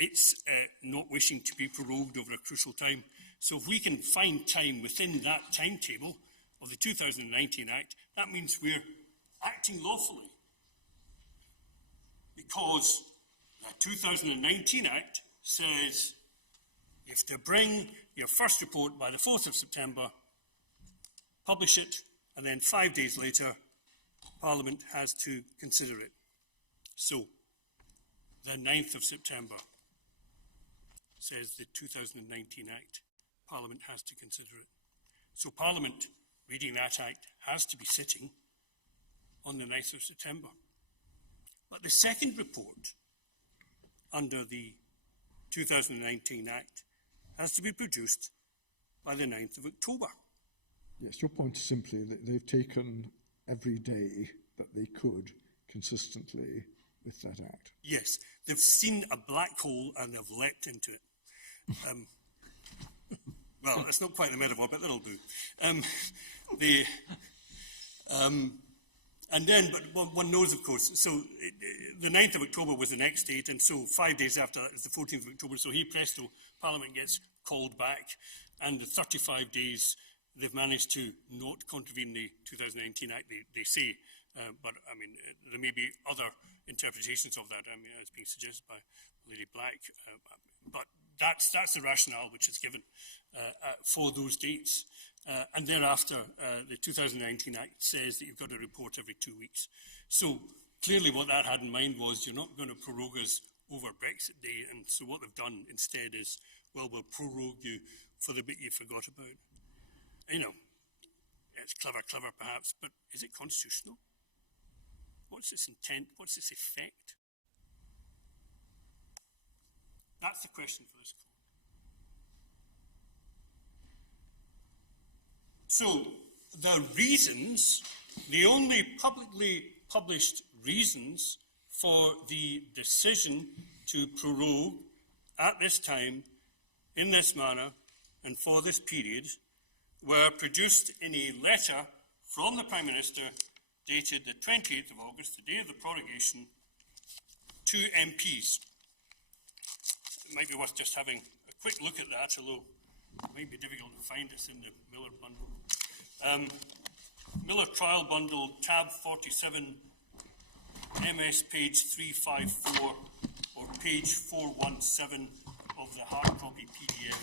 its not wishing to be prorogued over a crucial time. So if we can find time within that timetable of the 2019 Act, that means we're acting lawfully. Because the 2019 Act says you have to bring your first report by the 4th of September, publish it, and then 5 days later, Parliament has to consider it. So, the 9th of September says the 2019 Act, Parliament has to consider it. So Parliament, reading that Act, has to be sitting on the 9th of September. But the second report under the 2019 Act has to be produced by the 9th of October. Yes, your point is simply that they've taken every day that they could consistently with that Act. Yes, they've seen a black hole and they've leapt into it. Well, that's not quite the metaphor, but that'll do. And then, but one knows, of course, so the 9th of October was the next date, and so 5 days after that is the 14th of October, so presto, Parliament gets called back, and the 35 days they've managed to not contravene the 2019 Act, they say, but I mean, there may be other interpretations of that, I mean, as being suggested by Lady Black, but that's the rationale which is given for those dates. And thereafter, the 2019 Act says that you've got to report every 2 weeks. So clearly what that had in mind was you're not going to prorogue us over Brexit Day, and so what they've done instead is, well, we'll prorogue you for the bit you forgot about. You know, it's clever perhaps, but is it constitutional? What's its intent? What's its effect? That's the question for this court. So, the reasons, the only publicly published reasons for the decision to prorogue at this time, in this manner, and for this period, were produced in a letter from the Prime Minister dated the 28th of August, the day of the prorogation, to MPs. It might be worth just having a quick look at that, although it might be difficult to find us in the Miller bundle. Miller Trial Bundle, tab 47, MS page 354, or page 417 of the hard copy PDF.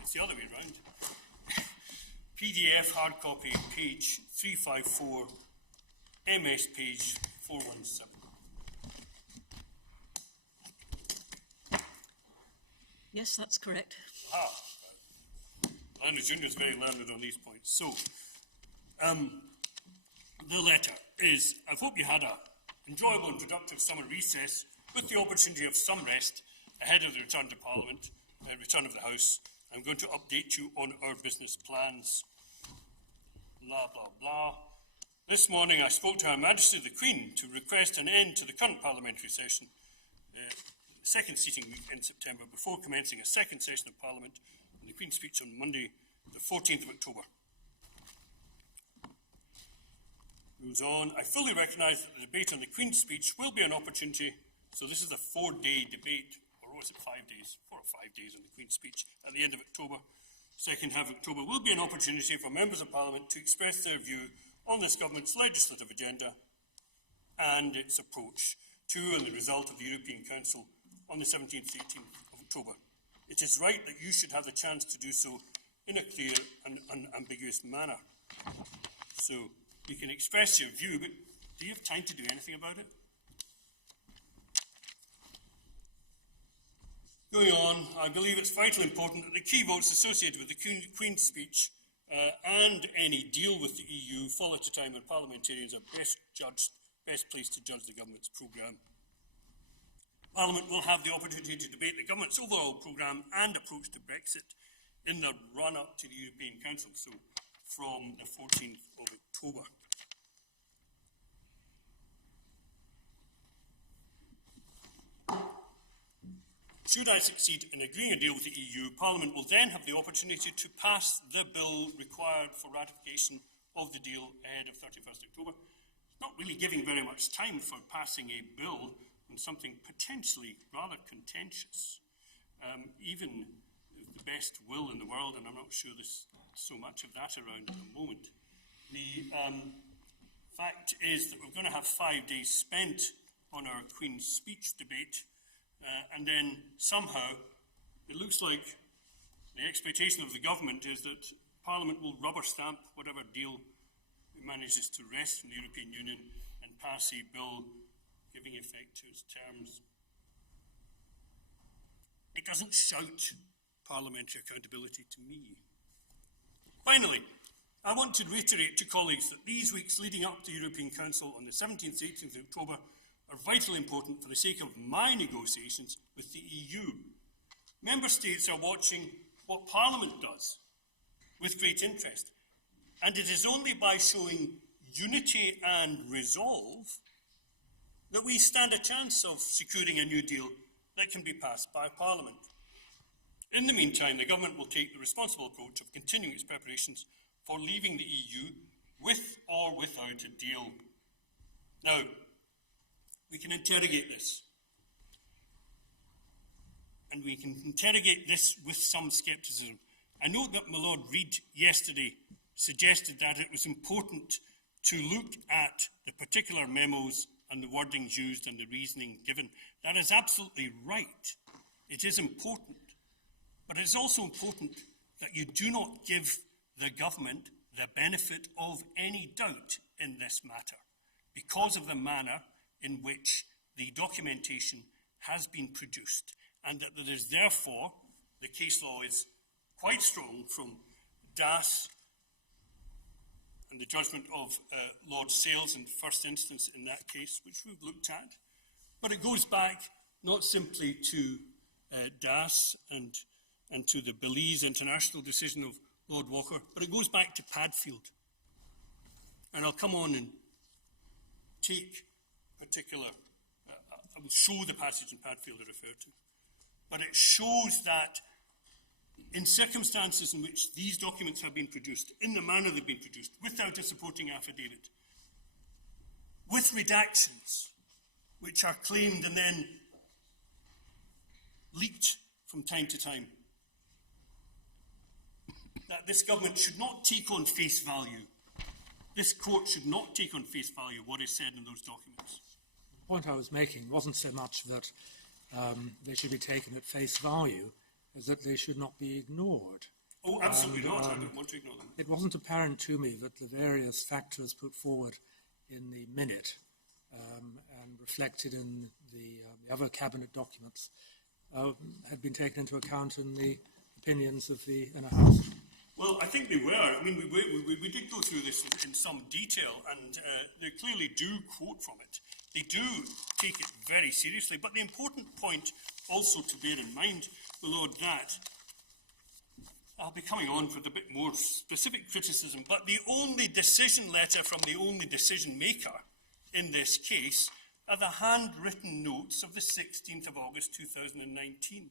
It's the other way around. PDF hard copy, page 354, MS page 417. Yes, that's correct. Anna Jr. is very learned on these points. So, the letter is, I hope you had an enjoyable and productive summer recess with the opportunity of some rest ahead of the return to Parliament, return of the House. I'm going to update you on our business plans. Blah, blah, blah. This morning I spoke to Her Majesty the Queen to request an end to the current parliamentary session, second sitting week in September, before commencing a second session of Parliament in the Queen's speech on Monday, the 14th of October. Goes on, I fully recognise that the debate on the Queen's speech will be an opportunity So this is a 4-day debate, or was it 5 days? 4 or 5 days on the Queen's speech at the end of October. Second half of October will be an opportunity for members of Parliament to express their view on this government's legislative agenda and its approach to and the result of the European Council on the 17th, 18th of October. It is right that you should have the chance to do so in a clear and unambiguous manner. So you can express your view, but do you have time to do anything about it? Going on, I believe it's vitally important that the key votes associated with the Queen's speech and any deal with the EU fall at a time when parliamentarians are best placed to judge the government's programme. Parliament will have the opportunity to debate the government's overall programme and approach to Brexit in the run-up to the European Council, so from the 14th of October. Should I succeed in agreeing a deal with the EU, Parliament will then have the opportunity to pass the bill required for ratification of the deal ahead of 31st October. It's not really giving very much time for passing a bill on something potentially rather contentious. Even with the best will in the world, and I'm not sure there's so much of that around at the moment. The fact is that we're going to have 5 days spent on our Queen's speech debate, and then somehow it looks like the expectation of the government is that Parliament will rubber stamp whatever deal it manages to wrest from the European Union and pass a bill giving effect to its terms. It doesn't shout parliamentary accountability to me. Finally, I want to reiterate to colleagues that these weeks leading up to the European Council on the 17th, 18th of October are vitally important for the sake of my negotiations with the EU. Member States are watching what Parliament does with great interest, and it is only by showing unity and resolve that we stand a chance of securing a new deal that can be passed by Parliament. In the meantime, the government will take the responsible approach of continuing its preparations for leaving the EU with or without a deal. Now, we can interrogate this. And we can interrogate this with some scepticism. I note that my Lord Reid yesterday suggested that it was important to look at the particular memos and the wordings used and the reasoning given. That is absolutely right. It is important. But it is also important that you do not give the government the benefit of any doubt in this matter because of the manner in which the documentation has been produced, and that there is therefore, the case law is quite strong from Das and the judgment of Lord Sales in first instance in that case, which we've looked at. But it goes back not simply to Das and to the Belize International decision of Lord Walker, but it goes back to Padfield. And I'll come on and take particular, I will show the passage in Padfield I referred to. But it shows that in circumstances in which these documents have been produced, in the manner they've been produced, without a supporting affidavit, with redactions, which are claimed and then leaked from time to time, that this government should not take on face value. This court should not take on face value what is said in those documents. The point I was making wasn't so much that they should be taken at face value as that they should not be ignored. Oh, absolutely not. I don't want to ignore them. It wasn't apparent to me that the various factors put forward in the minute and reflected in the other cabinet documents had been taken into account in the opinions of the inner house. Well, I think they were. I mean, we did go through this in some detail, and they clearly do quote from it. They do take it very seriously. But the important point also to bear in mind, my Lord, that I'll be coming on with a bit more specific criticism, but the only decision letter from the only decision maker in this case are the handwritten notes of the 16th of August 2019.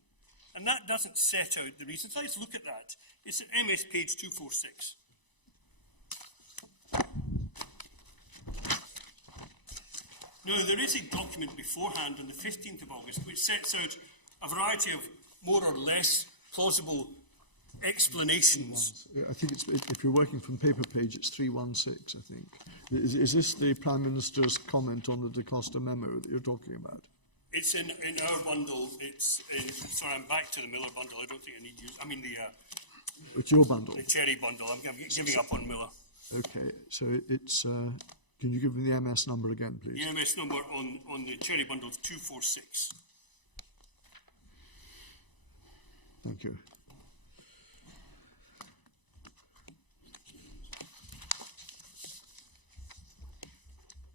And that doesn't set out the reasons. Let's look at that. It's at MS page 246. Now, there is a document beforehand on the 15th of August which sets out a variety of more or less plausible explanations. I think it's, if you're working from paper page, it's 316, I think. Is this the Prime Minister's comment on the Da Costa memo that you're talking about? It's in our bundle. It's in, sorry, I'm back to the Miller bundle. I don't think I need to use, I mean It's your bundle. the Cherry bundle. I'm giving up on Miller. Okay, so it's, can you give me the MS number again, please? The MS number on the Cherry bundle is 246. Thank you.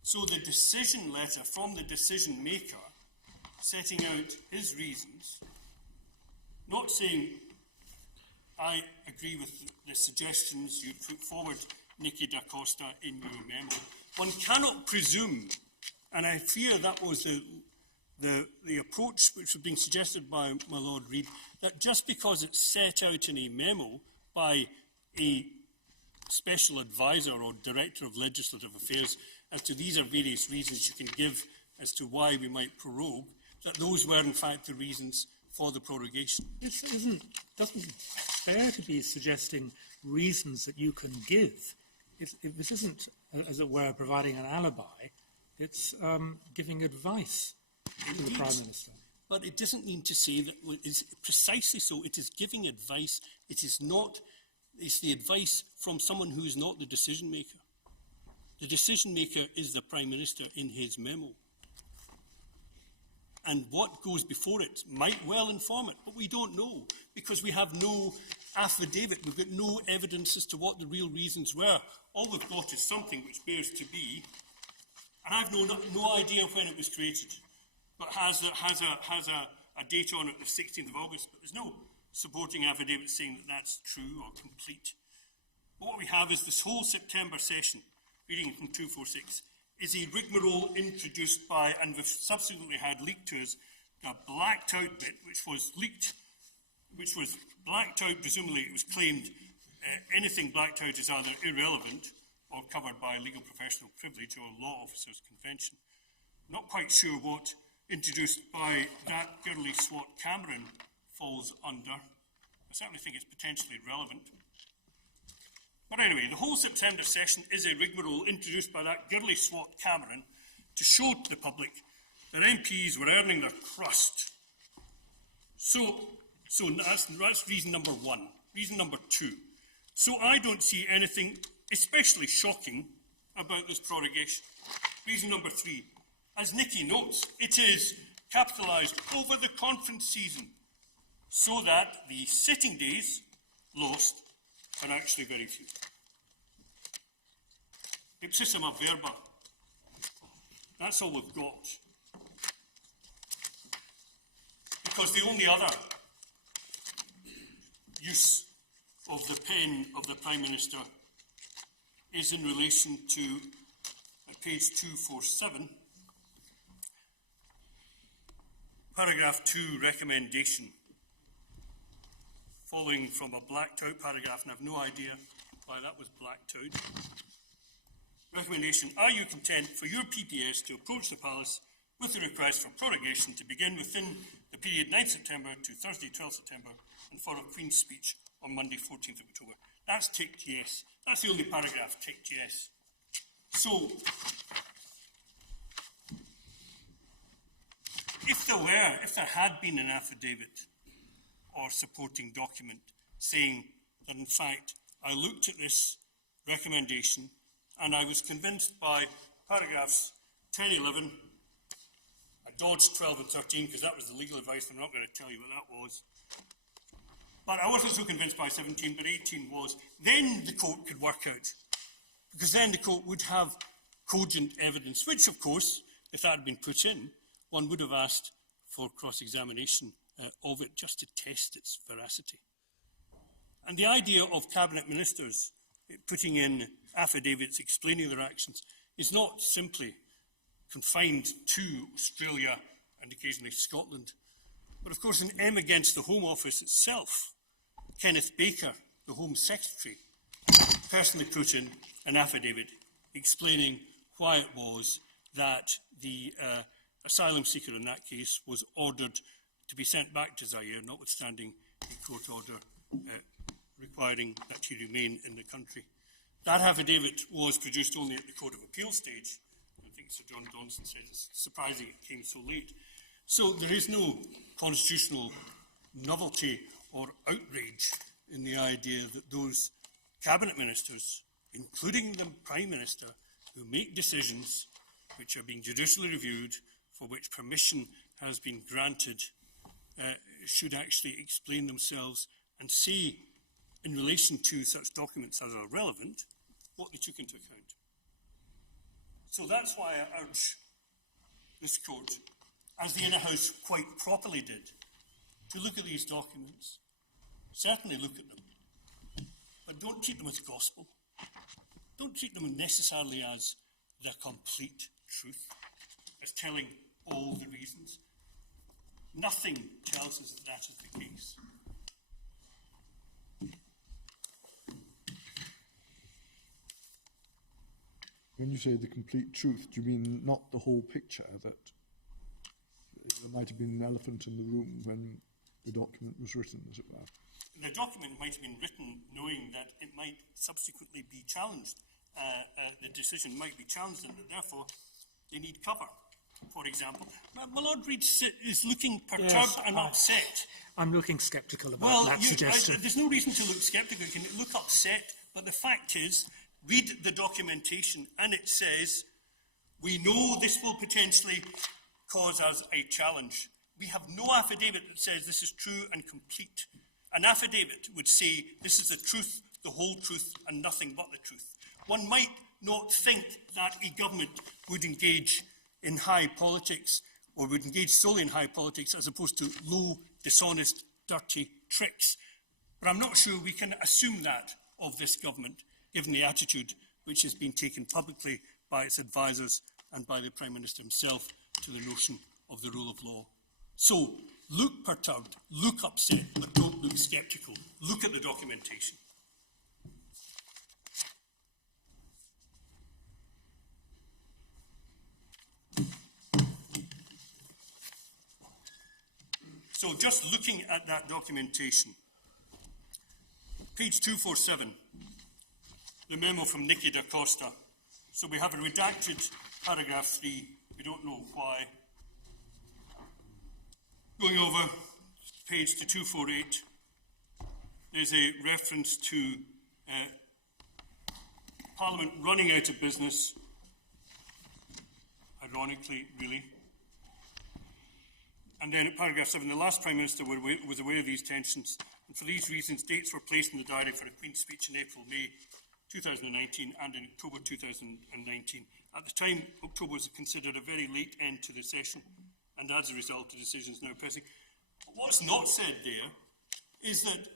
So the decision letter from the decision maker setting out his reasons, not saying, I agree with the suggestions you put forward, Nikki da Costa, in your memo. One cannot presume, and I fear that was the approach which was being suggested by my Lord Reid, that just because it's set out in a memo by a special advisor or director of legislative affairs as to these are various reasons you can give as to why we might prorogue, that those were in fact the reasons for the prorogation. This doesn't fair to be suggesting reasons that you can give. This isn't, as it were, providing an alibi. It's giving advice to the Prime Minister. But it doesn't mean to say that it's precisely so. It is giving advice. It is not, it's the advice from someone who is not the decision maker. The decision maker is the Prime Minister in his memo. And what goes before it might well inform it, but we don't know because we have no affidavit. We've got no evidence as to what the real reasons were. All we've got is something which bears to be, and I've no idea when it was created, but has a date on it, the 16th of August, but there's no supporting affidavit saying that that's true or complete. But what we have is this whole September session, reading from 246, is a rigmarole introduced by, and we've subsequently had leaked to us, a blacked out bit, which was leaked, which was blacked out, presumably it was claimed anything blacked out is either irrelevant or covered by legal professional privilege or law officers' convention. Not quite sure what introduced by that girly swat Cameron falls under. I certainly think it's potentially relevant. But anyway, the whole September session is a rigmarole introduced by that girly swat Cameron to show to the public that MPs were earning their crust. So that's reason number one. Reason number two. So I don't see anything especially shocking about this prorogation. Reason number three. As Nikki notes, it is capitalised over the conference season so that the sitting days lost are actually very few. Ipsissima verba. That's all we've got. Because the only other use of the pen of the Prime Minister is in relation to page 247, paragraph 2, recommendation, following from a blacked out paragraph, and I have no idea why that was blacked out. Recommendation, are you content for your PPS to approach the Palace with a request for prorogation to begin within the period 9th September to Thursday 12th September and for a Queen's speech on Monday 14th of October? That's ticked yes. That's the only paragraph ticked yes. So, if there had been an affidavit or supporting document saying that in fact I looked at this recommendation and I was convinced by paragraphs 10, 11, I dodged 12 and 13 because that was the legal advice, I'm not going to tell you what that was. But I wasn't so convinced by 17, but 18 was. Then the court could work out, because then the court would have cogent evidence, which of course, if that had been put in, one would have asked for cross-examination of it just to test its veracity. And the idea of cabinet ministers putting in affidavits explaining their actions is not simply confined to Australia and occasionally Scotland. But of course in M against the Home Office itself, Kenneth Baker, the Home Secretary, personally put in an affidavit explaining why it was that the asylum seeker in that case was ordered to be sent back to Zaire, notwithstanding the court order requiring that he remain in the country. That affidavit was produced only at the Court of Appeal stage. I think Sir John Donson said it's surprising it came so late. So there is no constitutional novelty or outrage in the idea that those cabinet ministers, including the Prime Minister, who make decisions which are being judicially reviewed, for which permission has been granted, should actually explain themselves and say, in relation to such documents as are relevant, what they took into account. So that's why I urge this court, as the Inner House quite properly did, to look at these documents. Certainly look at them, but don't treat them as gospel. Don't treat them necessarily as the complete truth, as telling all the reasons. Nothing tells us that that is the case. When you say the complete truth, do you mean not the whole picture, that there might have been an elephant in the room when the document was written, as it were? The document might have been written knowing that it might subsequently be challenged. The decision might be challenged, and that therefore they need cover. For example, my Lord Reid is looking perturbed and upset. I'm looking sceptical about that suggestion. There's no reason to look sceptical. You can look upset, but the fact is, read the documentation, and it says, we know this will potentially cause us a challenge. We have no affidavit that says this is true and complete. An affidavit would say this is the truth, the whole truth, and nothing but the truth. One might not think that a government would engage in high politics, or would engage solely in high politics, as opposed to low, dishonest, dirty tricks. But I'm not sure we can assume that of this government, given the attitude which has been taken publicly by its advisers and by the Prime Minister himself to the notion of the rule of law. So, look perturbed, look upset, but don't look sceptical. Look at the documentation. So, just looking at that documentation, page 247, the memo from Nicky da Costa. So we have a redacted paragraph 3. We don't know why. Going over page to 248, there's a reference to Parliament running out of business. Ironically, really. And then at paragraph 7, the last Prime Minister was aware of these tensions, and for these reasons, dates were placed in the diary for a Queen's speech in April, May 2019 and in October 2019. At the time, October was considered a very late end to the session, and as a result, the decision is now pressing. But what's not said there is that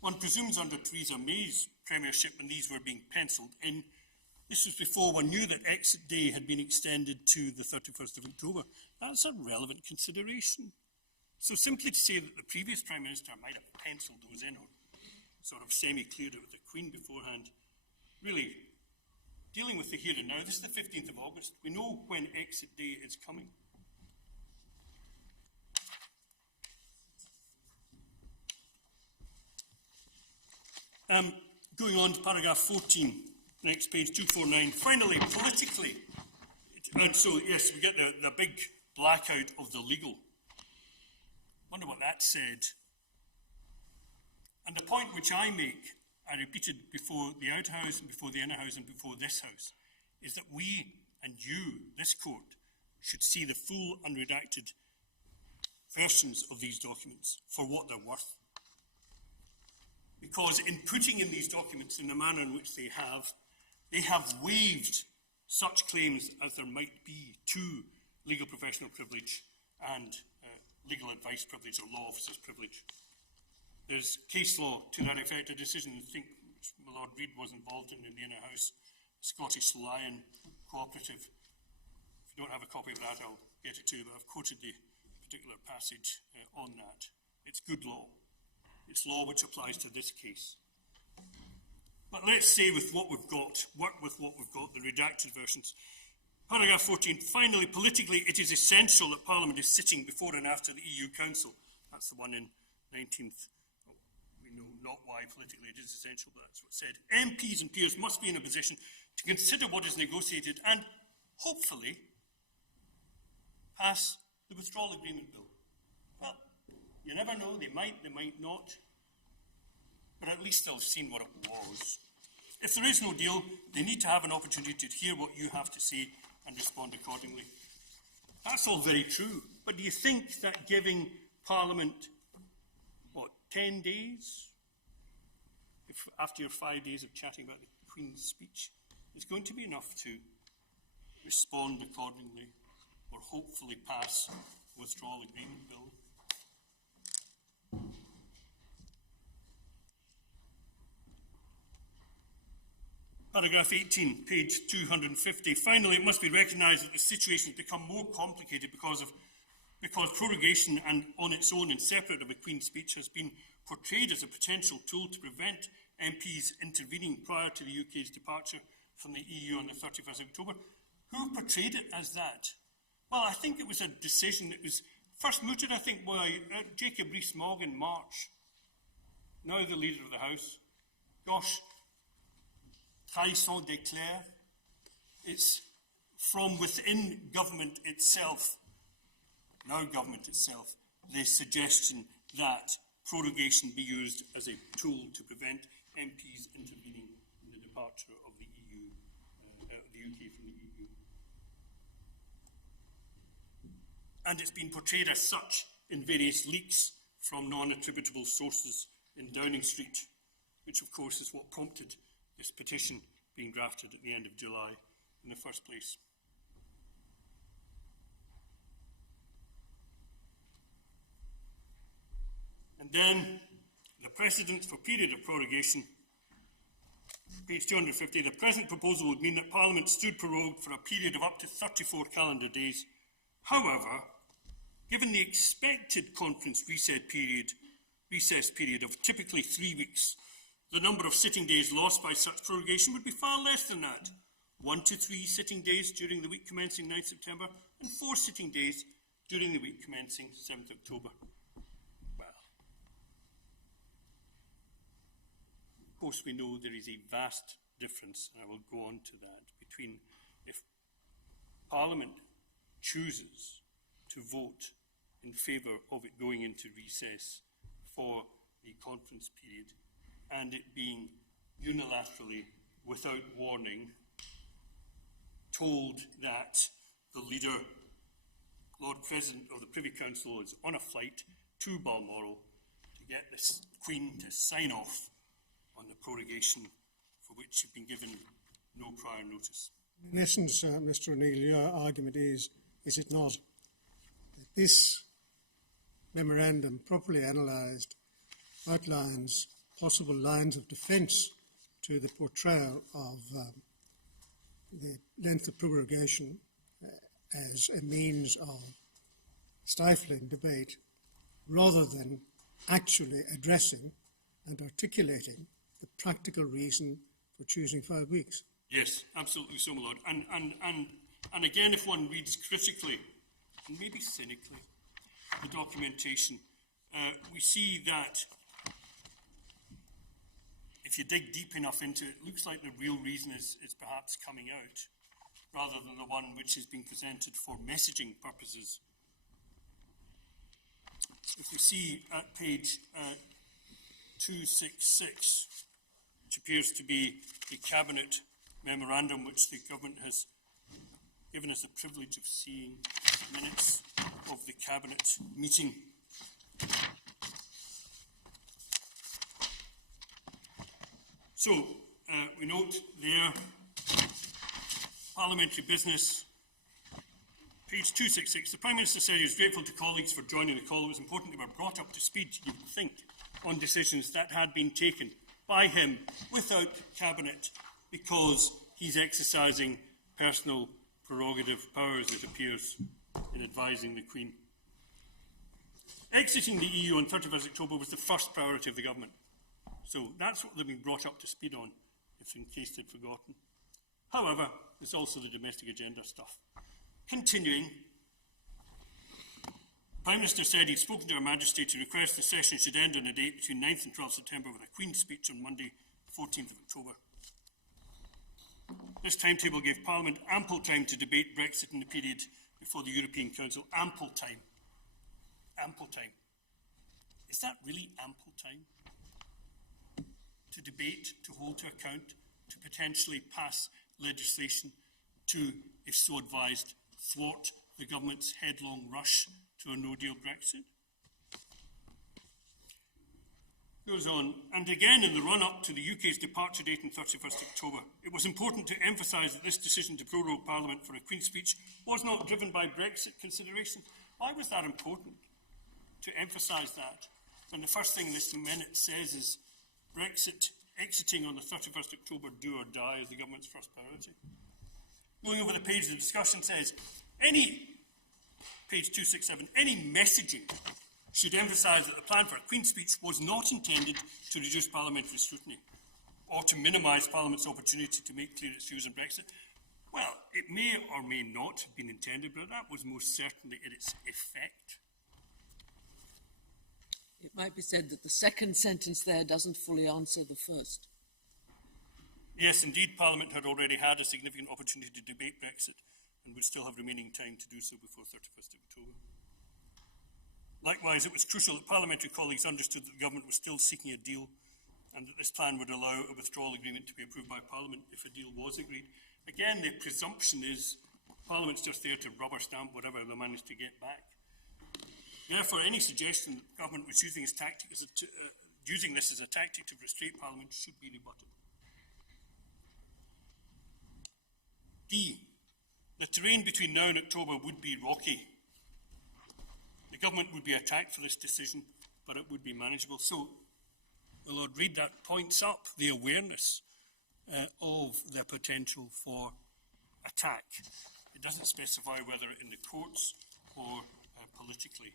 one presumes under Theresa May's premiership, when these were being penciled in, this was before one knew that exit day had been extended to the 31st of October. That's a relevant consideration. So simply to say that the previous Prime Minister might have penciled those in or sort of semi-cleared it with the Queen beforehand, really dealing with the here and now. This is the 15th of August. We know when exit day is coming. Going on to paragraph 14, next page 249. Finally, politically, and so yes, we get the big blackout of the legal. Wonder what that said. And the point which I make, I repeated before the Outer House and before the Inner House and before this House, is that we and you, this court, should see the full unredacted versions of these documents for what they're worth. Because in putting in these documents in the manner in which they have waived such claims as there might be to legal professional privilege and legal advice privilege or law officers privilege. There's case law to that effect, a decision I think my Lord Reid was involved in the Inner House, Scottish Lion Cooperative. If you don't have a copy of that, I'll get it to you, but I've quoted the particular passage on that. It's good law. It's law which applies to this case. But let's say with what we've got, work with what we've got, the redacted versions. Paragraph 14. Finally, politically, it is essential that Parliament is sitting before and after the EU Council. That's the one in 19th. Oh, we know not why politically it is essential, but that's what's said. MPs and peers must be in a position to consider what is negotiated and, hopefully, pass the withdrawal agreement bill. Well, you never know. They might not. But at least they'll have seen what it was. If there is no deal, they need to have an opportunity to hear what you have to say and respond accordingly. That's all very true. But do you think that giving Parliament, 10 days? After your 5 days of chatting about the Queen's speech, is going to be enough to respond accordingly or hopefully pass the withdrawal agreement bill? Paragraph 18, page 250. Finally, it must be recognised that the situation has become more complicated because prorogation and on its own and separate of a Queen's speech has been portrayed as a potential tool to prevent MPs intervening prior to the UK's departure from the EU on the 31st of October. Who portrayed it as that? Well, I think it was a decision that was first mooted, I think, by Jacob Rees-Mogg in March, now the Leader of the House. Gosh, trahison d'éclair. It's from within government itself, now government itself, the suggestion that prorogation be used as a tool to prevent MPs intervening in the departure of the EU, the UK from the EU. And it's been portrayed as such in various leaks from non-attributable sources in Downing Street, which of course is what prompted this petition being drafted at the end of July in the first place. And then the precedent for period of prorogation, page 250, the present proposal would mean that Parliament stood prorogued for a period of up to 34 calendar days. However, given the expected conference recess period of typically 3 weeks, the number of sitting days lost by such prorogation would be far less than that. 1 to 3 sitting days during the week commencing 9th September and 4 sitting days during the week commencing 7th October. Well, of course we know there is a vast difference, and I will go on to that, between if Parliament chooses to vote in favour of it going into recess for the conference period and it being unilaterally, without warning, told that the leader, Lord President of the Privy Council, is on a flight to Balmoral to get the Queen to sign off on the prorogation for which she'd been given no prior notice. In essence, Mr. O'Neill, your argument is it not, that this memorandum, properly analysed, outlines possible lines of defence to the portrayal of the length of prorogation as a means of stifling debate rather than actually addressing and articulating the practical reason for choosing 5 weeks. Yes, absolutely so, my Lord. And again, if one reads critically, and maybe cynically, the documentation, we see that if you dig deep enough into it, it looks like the real reason is perhaps coming out, rather than the one which has been presented for messaging purposes. If you see at page 266, which appears to be the Cabinet memorandum which the government has given us the privilege of seeing, minutes of the Cabinet meeting. So, we note there, parliamentary business, page 266, the Prime Minister said he was grateful to colleagues for joining the call. It was important they were brought up to speed, you would think, on decisions that had been taken by him without Cabinet, because he's exercising personal prerogative powers, it appears, in advising the Queen. Exiting the EU on 31st October was the first priority of the government. So that's what they've been brought up to speed on, if in case they'd forgotten. However, There's also the domestic agenda stuff. Continuing, Prime Minister said he'd spoken to Her Majesty to request the session should end on a date between 9th and 12th September with a Queen's speech on Monday, 14th of October. This timetable gave Parliament ample time to debate Brexit in the period before the European Council. Ample time. Ample time. Is that really ample time? To debate, to hold to account, to potentially pass legislation, to, if so advised, thwart the government's headlong rush to a no-deal Brexit? Goes on, and again in the run-up to the UK's departure date on 31st October, it was important to emphasise that this decision to prorogue Parliament for a Queen's speech was not driven by Brexit consideration. Why was that important, to emphasise that, when the first thing this minute says is Brexit exiting on the 31st October, do or die, is the government's first priority? Going over the page, the discussion says, page 267, any messaging should emphasise that the plan for a Queen's speech was not intended to reduce parliamentary scrutiny or to minimise Parliament's opportunity to make clear its views on Brexit. Well, it may or may not have been intended, but that was most certainly in its effect. It might be said that the second sentence there doesn't fully answer the first. Yes, indeed, Parliament had already had a significant opportunity to debate Brexit and would still have remaining time to do so before 31st October. Likewise, it was crucial that parliamentary colleagues understood that the government was still seeking a deal and that this plan would allow a withdrawal agreement to be approved by Parliament if a deal was agreed. Again, the presumption is Parliament's just there to rubber stamp whatever they managed to get back. Therefore, any suggestion that the government was using this as a tactic to frustrate Parliament should be rebutted. D. The terrain between now and October would be rocky. The government would be attacked for this decision, but it would be manageable. So, the Lord Reid, that points up the awareness of the potential for attack. It doesn't specify whether in the courts or politically,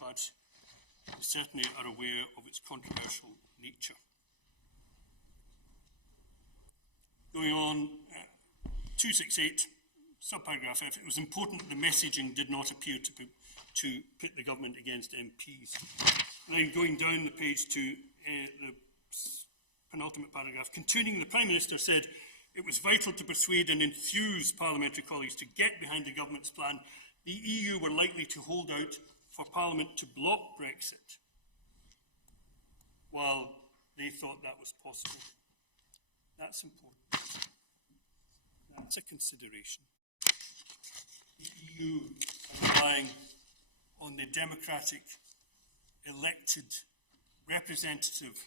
but we certainly are aware of its controversial nature. Going on, 268, subparagraph F, it was important that the messaging did not appear to pit the government against MPs. And then going down the page to the penultimate paragraph, continuing, the Prime Minister said it was vital to persuade and enthuse parliamentary colleagues to get behind the government's plan. The EU were likely to hold out for Parliament to block Brexit, while they thought that was possible. That's important. That's a consideration. The EU are relying on the democratic, elected, representative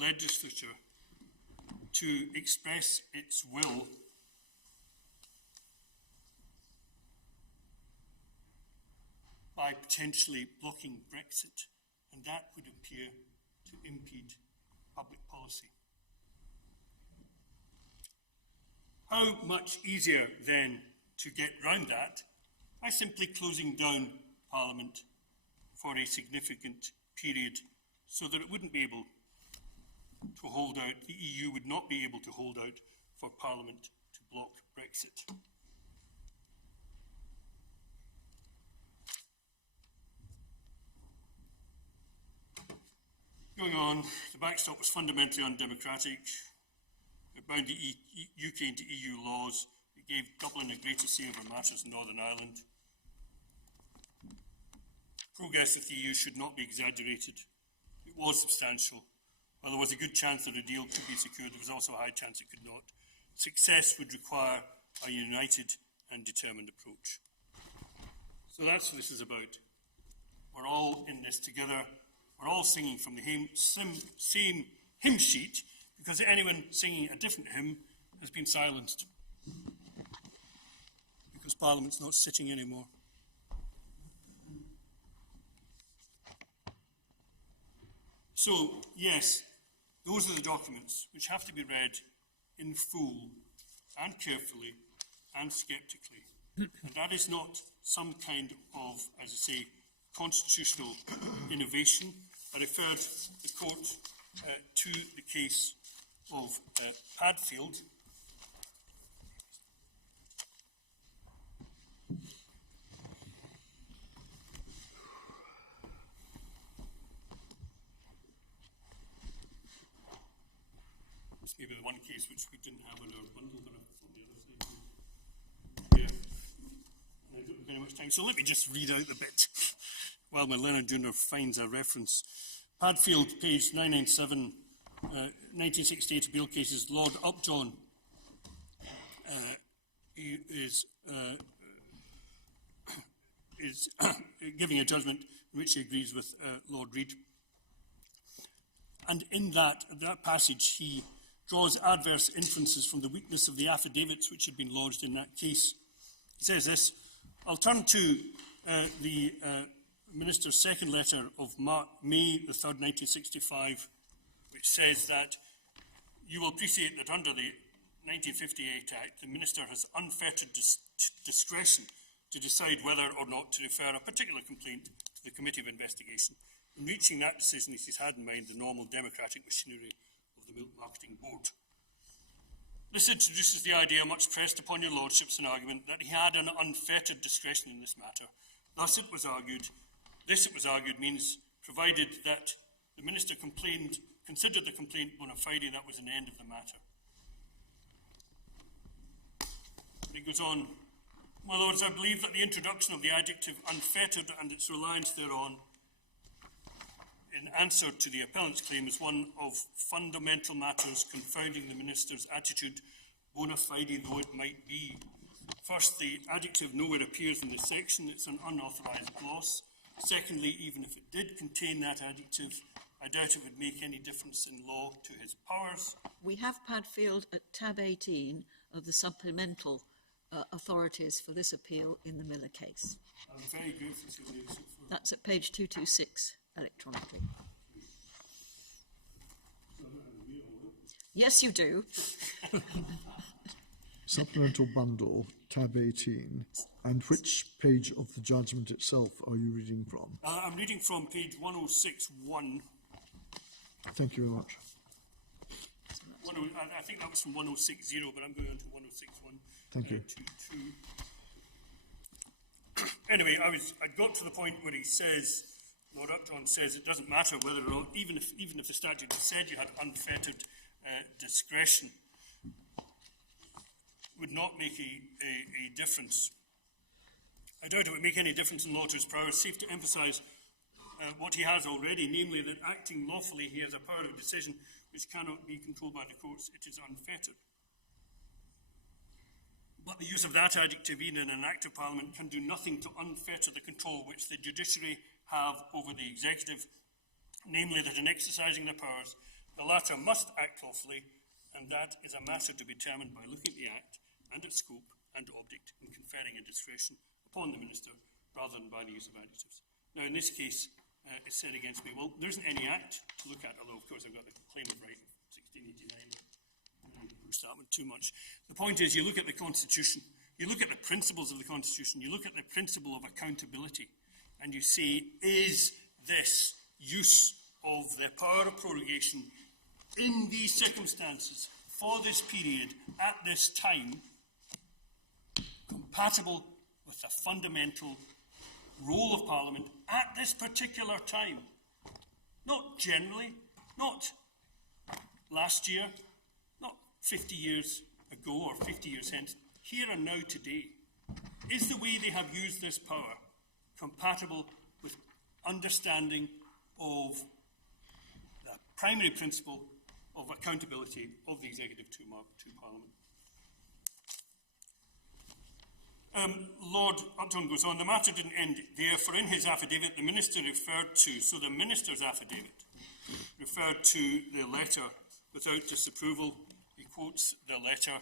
legislature to express its will by potentially blocking Brexit, and that would appear to impede public policy. How much easier then to get round that? By simply closing down Parliament for a significant period so that it wouldn't be able to hold out, the EU would not be able to hold out for Parliament to block Brexit. Going on, the backstop was fundamentally undemocratic. It bound the UK into EU laws. It gave Dublin a greater say over matters in Northern Ireland. Progress of the EU should not be exaggerated. It was substantial. While there was a good chance that a deal could be secured, there was also a high chance it could not. Success would require a united and determined approach. So that's what this is about. We're all in this together. We're all singing from the same hymn sheet, because anyone singing a different hymn has been silenced. Because Parliament's not sitting anymore. So, yes, those are the documents which have to be read in full and carefully and sceptically. And that is not some kind of, as I say, constitutional innovation. I referred the court to the case of Padfield. It's maybe the one case which we didn't have in our bundle, but I thought the other side. Yeah. I don't have very much time, so let me just read out the bit while my learned junior finds a reference. Padfield, page 997, 1968 appeal cases. Lord Upjohn is giving a judgment in which he agrees with Lord Reid. And in that passage, he draws adverse inferences from the weakness of the affidavits which had been lodged in that case. He says this: I'll turn to the Minister's second letter of May the 3rd, 1965, which says that you will appreciate that under the 1958 Act, the Minister has unfettered discretion to decide whether or not to refer a particular complaint to the Committee of Investigation. In reaching that decision, he's had in mind the normal democratic machinery of the Milk Marketing Board. This introduces the idea, much pressed upon your lordships in argument, that he had an unfettered discretion in this matter. Thus it was argued, means, provided that the Minister considered the complaint bona fide, that was an end of the matter. And it goes on, my lords, I believe that the introduction of the adjective unfettered and its reliance thereon in answer to the appellant's claim is one of fundamental matters confounding the Minister's attitude, bona fide though it might be. First, the adjective nowhere appears in this section. It's an unauthorised gloss. Secondly, even if it did contain that adjective, I doubt it would make any difference in law to his powers. We have Padfield at tab 18 of the supplemental authorities for this appeal in the Miller case. I'm very grateful to you. That's at page 226 electronically. Yes, you do. Supplemental bundle, tab 18. And which page of the judgment itself are you reading from? I'm reading from page 106.1. Thank you very much. I think that was from 106.0, but I'm going on to 106.1. Thank you. Anyway, I got to the point where he says, Lord Upjohn says, it doesn't matter whether or not, even if the statute had said you had unfettered discretion, would not make a difference. I doubt it would make any difference in law to his powers. Safe to emphasise what he has already, namely that acting lawfully he has a power of decision which cannot be controlled by the courts. It is unfettered. But the use of that adjective, even in an Act of Parliament, can do nothing to unfetter the control which the judiciary have over the executive, namely that in exercising their powers, the latter must act lawfully, and that is a matter to be determined by looking at the Act and its scope and object in conferring a discretion upon the Minister, rather than by the use of adjectives. Now, in this case, it's said against me, well, there isn't any Act to look at, although, of course, I've got the claim of right of 1689. Push that one too much. The point is, you look at the Constitution, you look at the principles of the Constitution, you look at the principle of accountability, and you say, is this use of the power of prorogation in these circumstances, for this period, at this time, compatible with the fundamental role of Parliament at this particular time? Not generally, not last year, not 50 years ago or 50 years hence, here and now today. Is the way they have used this power compatible with understanding of the primary principle of accountability of the executive to Parliament? Lord Upjohn goes on, the matter didn't end there, for in his affidavit the Minister referred to, so the Minister's affidavit referred to the letter without disapproval. He quotes the letter,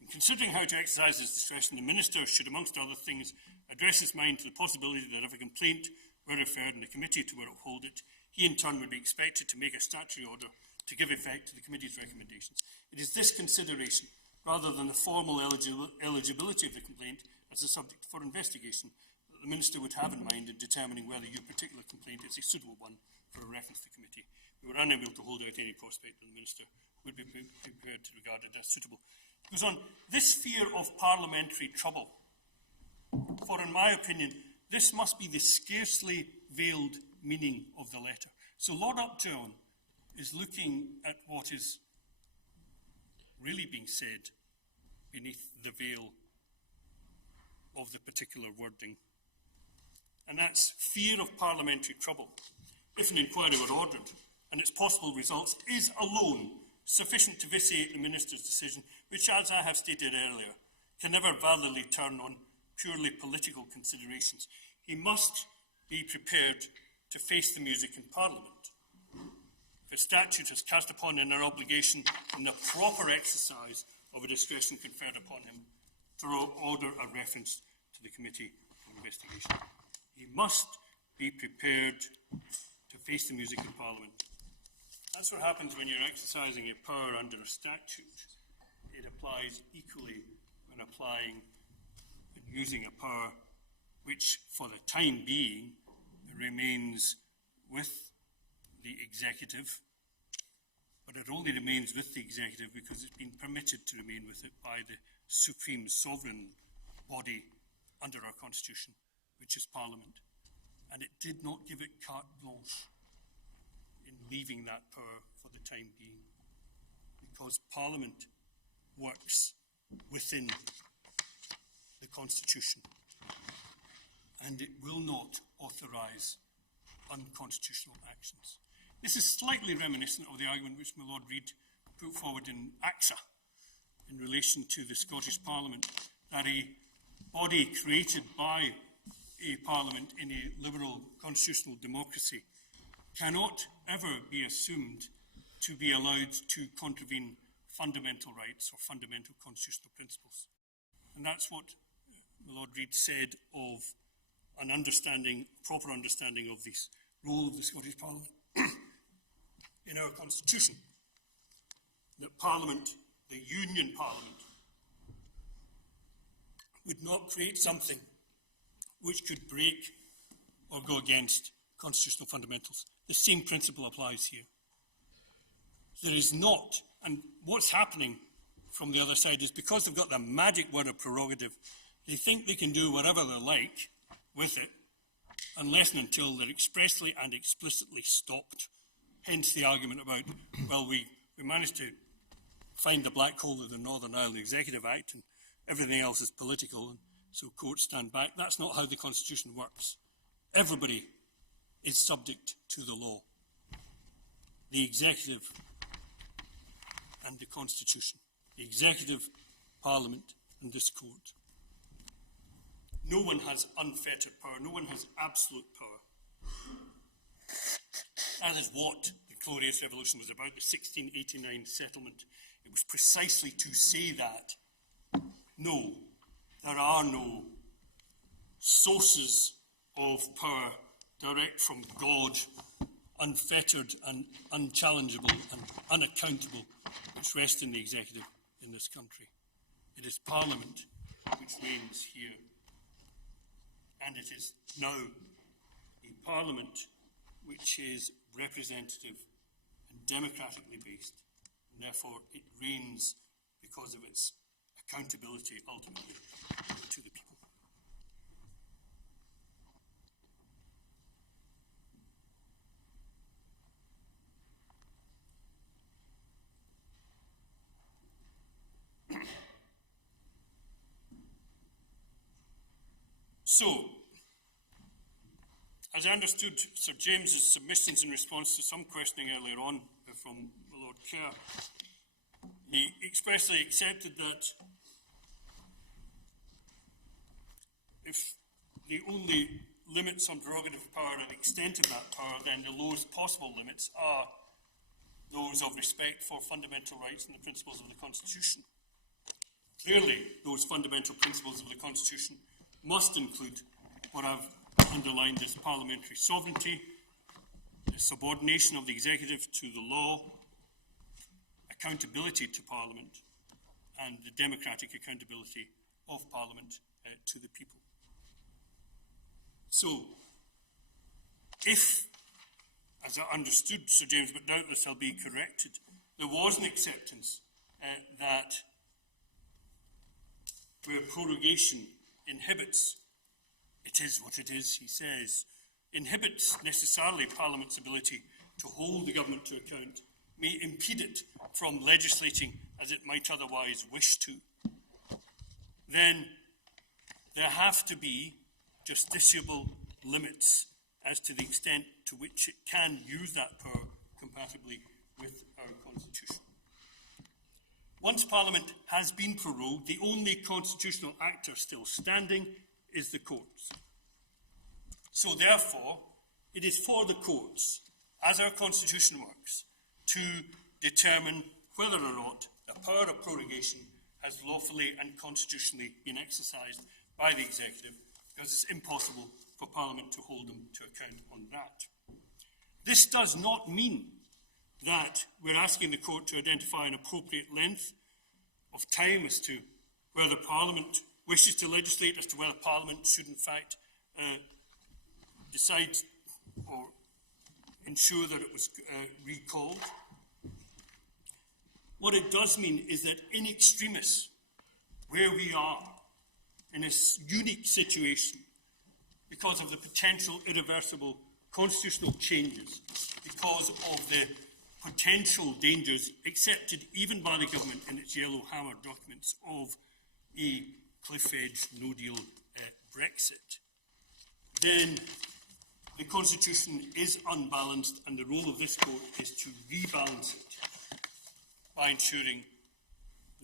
in considering how to exercise his discretion, the Minister should, amongst other things, address his mind to the possibility that if a complaint were referred and the committee to uphold it, he in turn would be expected to make a statutory order to give effect to the committee's recommendations. It is this consideration, rather than the formal eligibility of the complaint as a subject for investigation, that the Minister would have in mind in determining whether your particular complaint is a suitable one for a reference to the committee. We were unable to hold out any prospect that the Minister would be prepared to regard it as suitable. It goes on, this fear of parliamentary trouble, for in my opinion, this must be the scarcely veiled meaning of the letter. So Lord Upjohn is looking at what is really being said beneath the veil of the particular wording. And that's fear of parliamentary trouble. If an inquiry were ordered, and its possible results is alone sufficient to vitiate the Minister's decision, which, as I have stated earlier, can never validly turn on purely political considerations, he must be prepared to face the music in Parliament. If a statute has cast upon him an obligation in the proper exercise of a discretion conferred upon him to order a reference to the Committee of Investigation, he must be prepared to face the music in Parliament. That's what happens when you're exercising a power under a statute. It applies equally when applying and using a power which, for the time being, remains with the executive, but it only remains with the executive because it's been permitted to remain with it by the supreme sovereign body under our constitution, which is Parliament. And it did not give it carte blanche in leaving that power for the time being, because Parliament works within the constitution, and it will not authorise unconstitutional actions. This is slightly reminiscent of the argument which my Lord Reid put forward in AXA in relation to the Scottish Parliament, that a body created by a Parliament in a liberal constitutional democracy cannot ever be assumed to be allowed to contravene fundamental rights or fundamental constitutional principles. And that's what my Lord Reid said of an understanding, proper understanding of this role of the Scottish Parliament in our constitution. That Parliament, the Union Parliament, would not create something which could break or go against constitutional fundamentals. The same principle applies here. There is not, and what's happening from the other side is because they've got the magic word of prerogative, they think they can do whatever they like with it, unless and until they're expressly and explicitly stopped. Hence the argument about, well, we managed to find the black hole of the Northern Ireland Executive Act and everything else is political, and so courts stand back. That's not how the Constitution works. Everybody is subject to the law. The executive and the Constitution. The executive, Parliament, and this court. No one has unfettered power. No one has absolute power. That is what the Glorious Revolution was about, the 1689 settlement. It was precisely to say that, no, there are no sources of power direct from God, unfettered and unchallengeable and unaccountable, which rest in the executive in this country. It is Parliament which reigns here. And it is now a Parliament which is representative and democratically based, and therefore it reigns because of its accountability ultimately to the people. So, as I understood Sir James's submissions in response to some questioning earlier on from Lord Kerr, he expressly accepted that if the only limits on prerogative power and the extent of that power, then the lowest possible limits are those of respect for fundamental rights and the principles of the Constitution. Clearly, those fundamental principles of the Constitution must include what I've underlined as parliamentary sovereignty, the subordination of the executive to the law, accountability to Parliament, and the democratic accountability of Parliament to the people. So, if, as I understood Sir James, but doubtless I'll be corrected, there was an acceptance that where prorogation inhibits, it is what it is, he says, inhibits necessarily Parliament's ability to hold the government to account may impede it from legislating as it might otherwise wish to, then there have to be justiciable limits as to the extent to which it can use that power compatibly with our Constitution. Once Parliament has been prorogued, the only constitutional actor still standing is the courts. So therefore, it is for the courts, as our Constitution works, to determine whether or not the power of prorogation has lawfully and constitutionally been exercised by the executive, because it's impossible for Parliament to hold them to account on that. This does not mean that we're asking the court to identify an appropriate length of time as to whether Parliament wishes to legislate, as to whether Parliament should in fact decide or ensure that it was recalled. What it does mean is that in extremis, where we are in a unique situation because of the potential irreversible constitutional changes, because of the potential dangers accepted even by the government in its yellow hammer documents of a cliff edge no-deal Brexit, then the Constitution is unbalanced, and the role of this court is to rebalance it by ensuring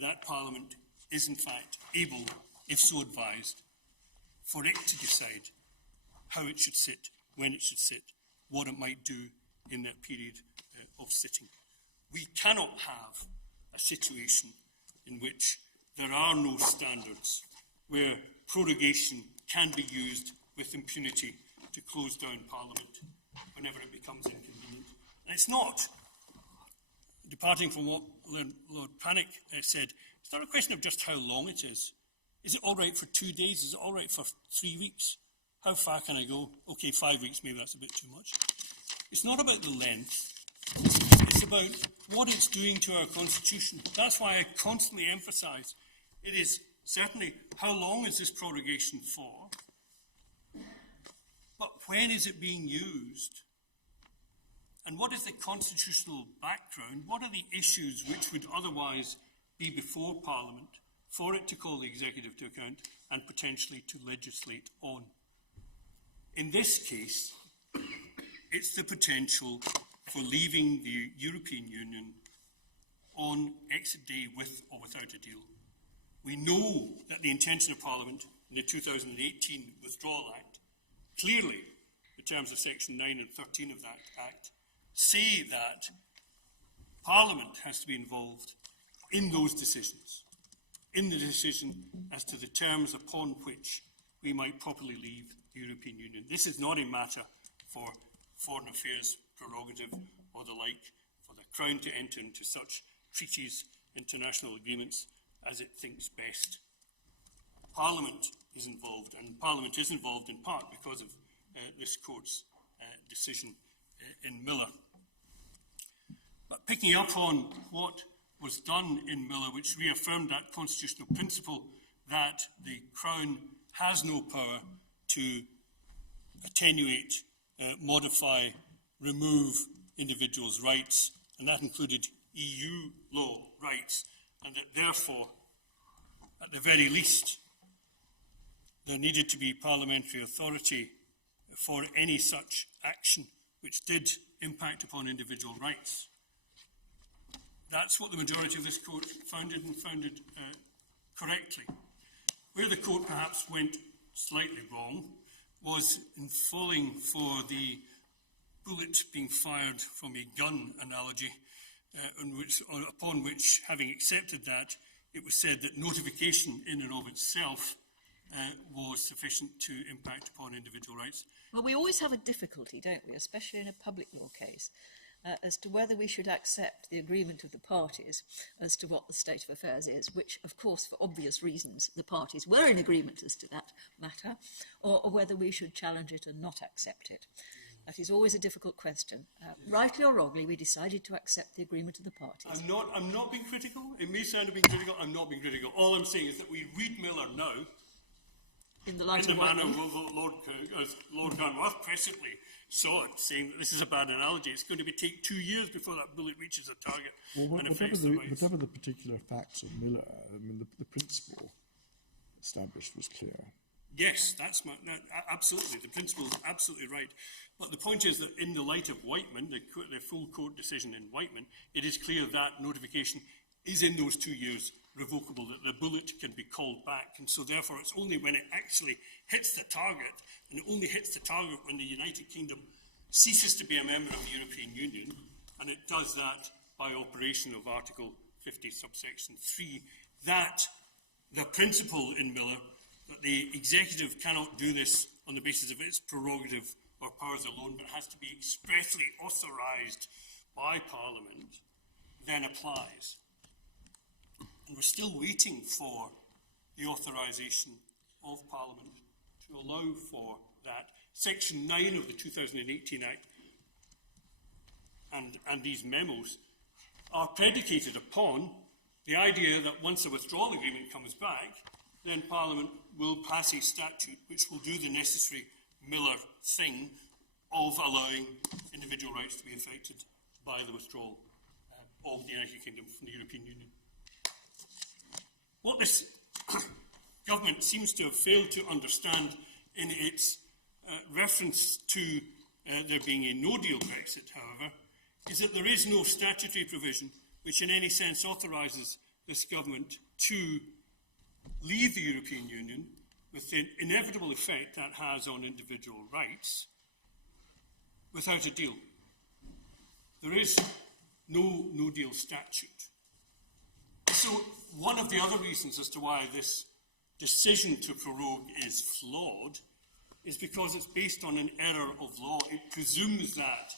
that Parliament is in fact able, if so advised, for it to decide how it should sit, when it should sit, what it might do in that period of sitting. We cannot have a situation in which there are no standards, where prorogation can be used with impunity to close down Parliament whenever it becomes inconvenient. And it's not, departing from what Lord Panic said, it's not a question of just how long it is. Is it all right for 2 days? Is it all right for 3 weeks? How far can I go? Okay, 5 weeks, maybe that's a bit too much. It's not about the length. It's about what it's doing to our Constitution. That's why I constantly emphasise it is certainly how long is this prorogation for, but when is it being used? And what is the constitutional background? What are the issues which would otherwise be before Parliament for it to call the executive to account and potentially to legislate on? In this case, it's the potential for leaving the European Union on exit day with or without a deal. We know that the intention of Parliament in the 2018 Withdrawal Act, clearly the terms of Section 9 and 13 of that Act, say that Parliament has to be involved in those decisions, in the decision as to the terms upon which we might properly leave the European Union. This is not a matter for foreign affairs prerogative or the like, for the Crown to enter into such treaties, international agreements, as it thinks best. Parliament is involved, and Parliament is involved in part because of this court's decision in Miller. But picking up on what was done in Miller, which reaffirmed that constitutional principle that the Crown has no power to attenuate, modify, remove individuals' rights, and that included EU law rights, and that therefore, at the very least, there needed to be parliamentary authority for any such action which did impact upon individual rights. That's what the majority of this court founded, and founded correctly. Where the court perhaps went slightly wrong was in falling for the bullet being fired from a gun analogy, upon which, having accepted that, it was said that notification in and of itself was sufficient to impact upon individual rights. Well, we always have a difficulty, don't we, especially in a public law case, as to whether we should accept the agreement of the parties as to what the state of affairs is, which, of course, for obvious reasons, the parties were in agreement as to that matter, or whether we should challenge it and not accept it. That is always a difficult question. Rightly or wrongly, we decided to accept the agreement of the parties. I'm not being critical. It may sound of being critical. I'm not being critical. All I'm saying is that we read Miller now, In the light in of the manner Whiteman. as Lord Garnworth presently saw it, saying that this is a bad analogy. It's going to take 2 years before that bullet reaches a target and affects the rights. Whatever the particular facts of Miller, I mean, the principle established was clear. Yes, absolutely. The principle is absolutely right. But the point is that in the light of Whiteman, the full court decision in Whiteman, it is clear that notification is in those 2 years revocable, that the bullet can be called back. And so therefore it's only when it actually hits the target, and it only hits the target when the United Kingdom ceases to be a member of the European Union, and it does that by operation of Article 50, subsection 3, that the principle in Miller that the executive cannot do this on the basis of its prerogative or powers alone, but has to be expressly authorised by Parliament, then applies. And we're still waiting for the authorisation of Parliament to allow for that. Section 9 of the 2018 Act and these memos are predicated upon the idea that once a withdrawal agreement comes back, then Parliament will pass a statute which will do the necessary Miller thing of allowing individual rights to be affected by the withdrawal of the United Kingdom from the European Union. What this government seems to have failed to understand in its reference to there being a no-deal Brexit, however, is that there is no statutory provision which in any sense authorises this government to leave the European Union with the inevitable effect that has on individual rights without a deal. There is no no-deal statute. So one of the other reasons as to why this decision to prorogue is flawed is because it's based on an error of law. It presumes that,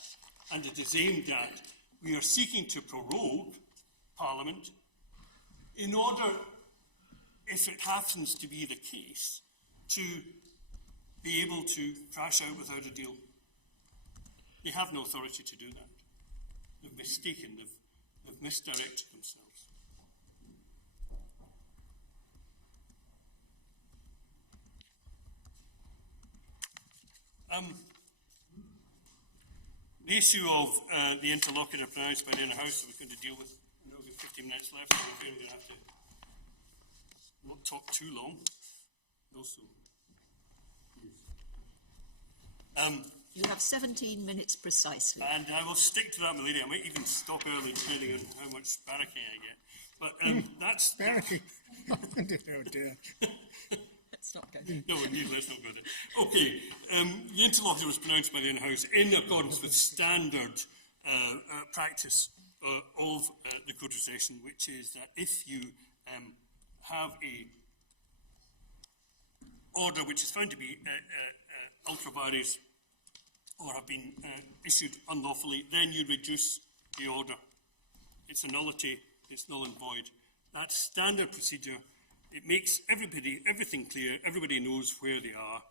and it is aimed at, we are seeking to prorogue Parliament in order, if it happens to be the case, to be able to crash out without a deal. They have no authority to do that. They've mistaken, they've misdirected themselves. The issue of the interlocutor pronounced by the inner house that we're going to deal with, I know we've got 15 minutes left, so we're going to have to not talk too long. Also, you have 17 minutes precisely. and I will stick to that, my lady. I might even stop early depending on how much barracking I get. But that's... Barracking? Oh dear. Let's not go there. No, indeed, let's not go there. Okay, the interlocutor was pronounced by the in-house in accordance with standard practice of the Court of Session, which is that if you have a order which is found to be ultra vires or have been issued unlawfully, then you reduce the order. It's a nullity, it's null and void. That's standard procedure. It makes everything clear, everybody knows where they are.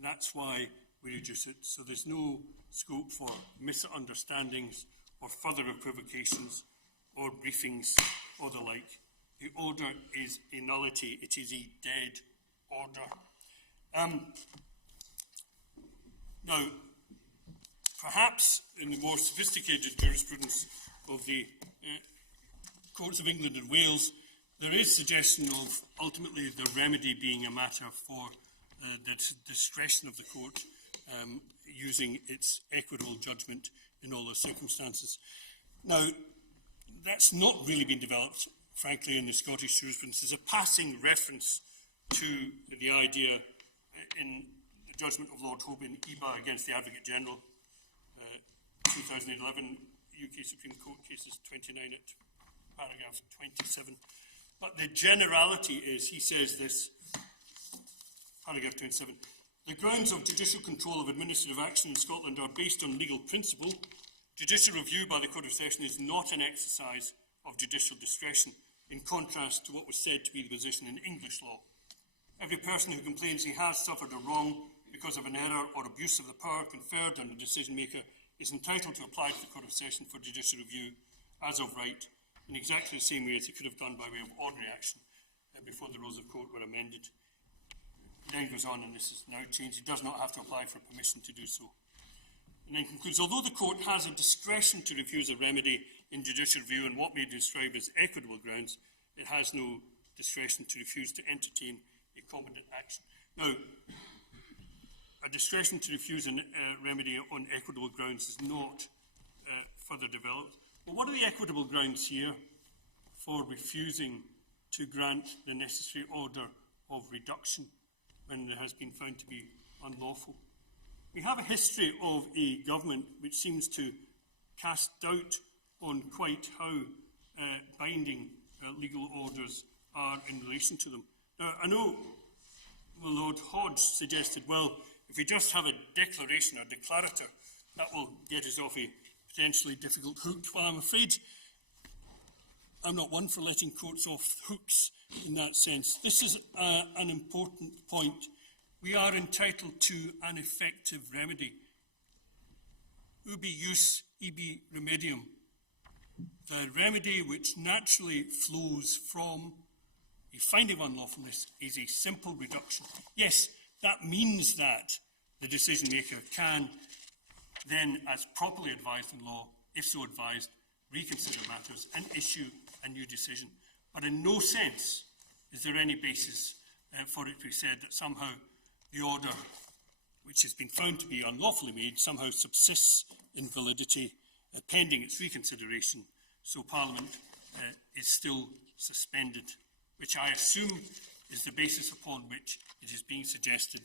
That's why we reduce it. So there's no scope for misunderstandings or further equivocations or briefings or the like. The order is a nullity. It is a dead order. Now, perhaps in the more sophisticated jurisprudence of the courts of England and Wales, there is suggestion of ultimately the remedy being a matter for the discretion of the court using its equitable judgment in all those circumstances. Now, that's not really been developed, frankly, in the Scottish jurisprudence. There's a passing reference to the idea in the judgment of Lord Hope in EBA against the Advocate General, 2011, UK Supreme Court cases 29 at paragraph 27. But the generality is, he says this, paragraph 27, the grounds of judicial control of administrative action in Scotland are based on legal principle. Judicial review by the Court of Session is not an exercise of judicial discretion, in contrast to what was said to be the position in English law. Every person who complains he has suffered a wrong because of an error or abuse of the power conferred on the decision maker is entitled to apply to the Court of Session for judicial review as of right, in exactly the same way as it could have done by way of ordinary action before the rules of court were amended. It then goes on, and this is now changed. It does not have to apply for permission to do so. And then concludes, although the court has a discretion to refuse a remedy in judicial review on what may be described as equitable grounds, it has no discretion to refuse to entertain a competent action. Now, a discretion to refuse a remedy on equitable grounds is not further developed. But what are the equitable grounds here for refusing to grant the necessary order of reduction when it has been found to be unlawful? We have a history of a government which seems to cast doubt on quite how binding legal orders are in relation to them. Now, I know Lord Hodge suggested, well, if we just have a declaration or declarator, that will get us off a potentially difficult hook. Well, I'm afraid I'm not one for letting courts off hooks in that sense. This is an important point. We are entitled to an effective remedy. Ubi jus, ibi remedium. The remedy which naturally flows from a finding of unlawfulness is a simple reduction. Yes, that means that the decision maker can then, as properly advised in law, if so advised, reconsider matters and issue a new decision. But in no sense is there any basis for it to be said that somehow the order, which has been found to be unlawfully made, somehow subsists in validity pending its reconsideration, so Parliament is still suspended, which I assume is the basis upon which it is being suggested,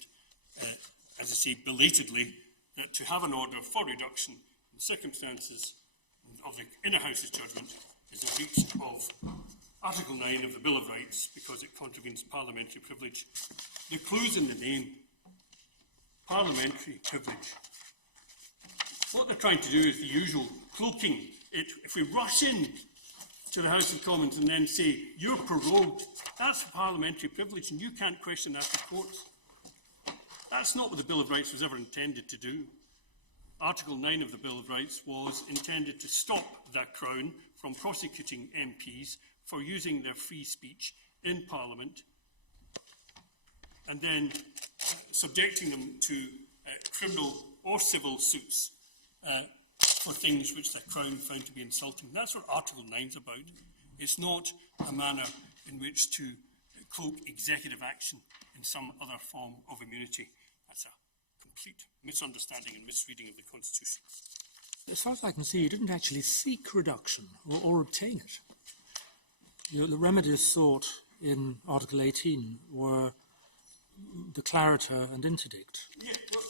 as I say, belatedly, that to have an order for reduction in circumstances of the Inner House's judgment is a breach of Article 9 of the Bill of Rights because it contravenes parliamentary privilege. The clue's in the name. Parliamentary privilege. What they're trying to do is the usual, cloaking it. If we rush in to the House of Commons and then say, you're prorogued, that's parliamentary privilege and you can't question that in court. That's not what the Bill of Rights was ever intended to do. Article 9 of the Bill of Rights was intended to stop the Crown from prosecuting MPs for using their free speech in Parliament and then subjecting them to criminal or civil suits for things which the Crown found to be insulting. That's what Article 9 is about. It's not a manner in which to cloak executive action in some other form of immunity. That's a complete misunderstanding and misreading of the Constitution. As far as I can see, you didn't actually seek reduction or obtain it. The remedies sought in Article 18 were declarator and interdict. Yeah, well,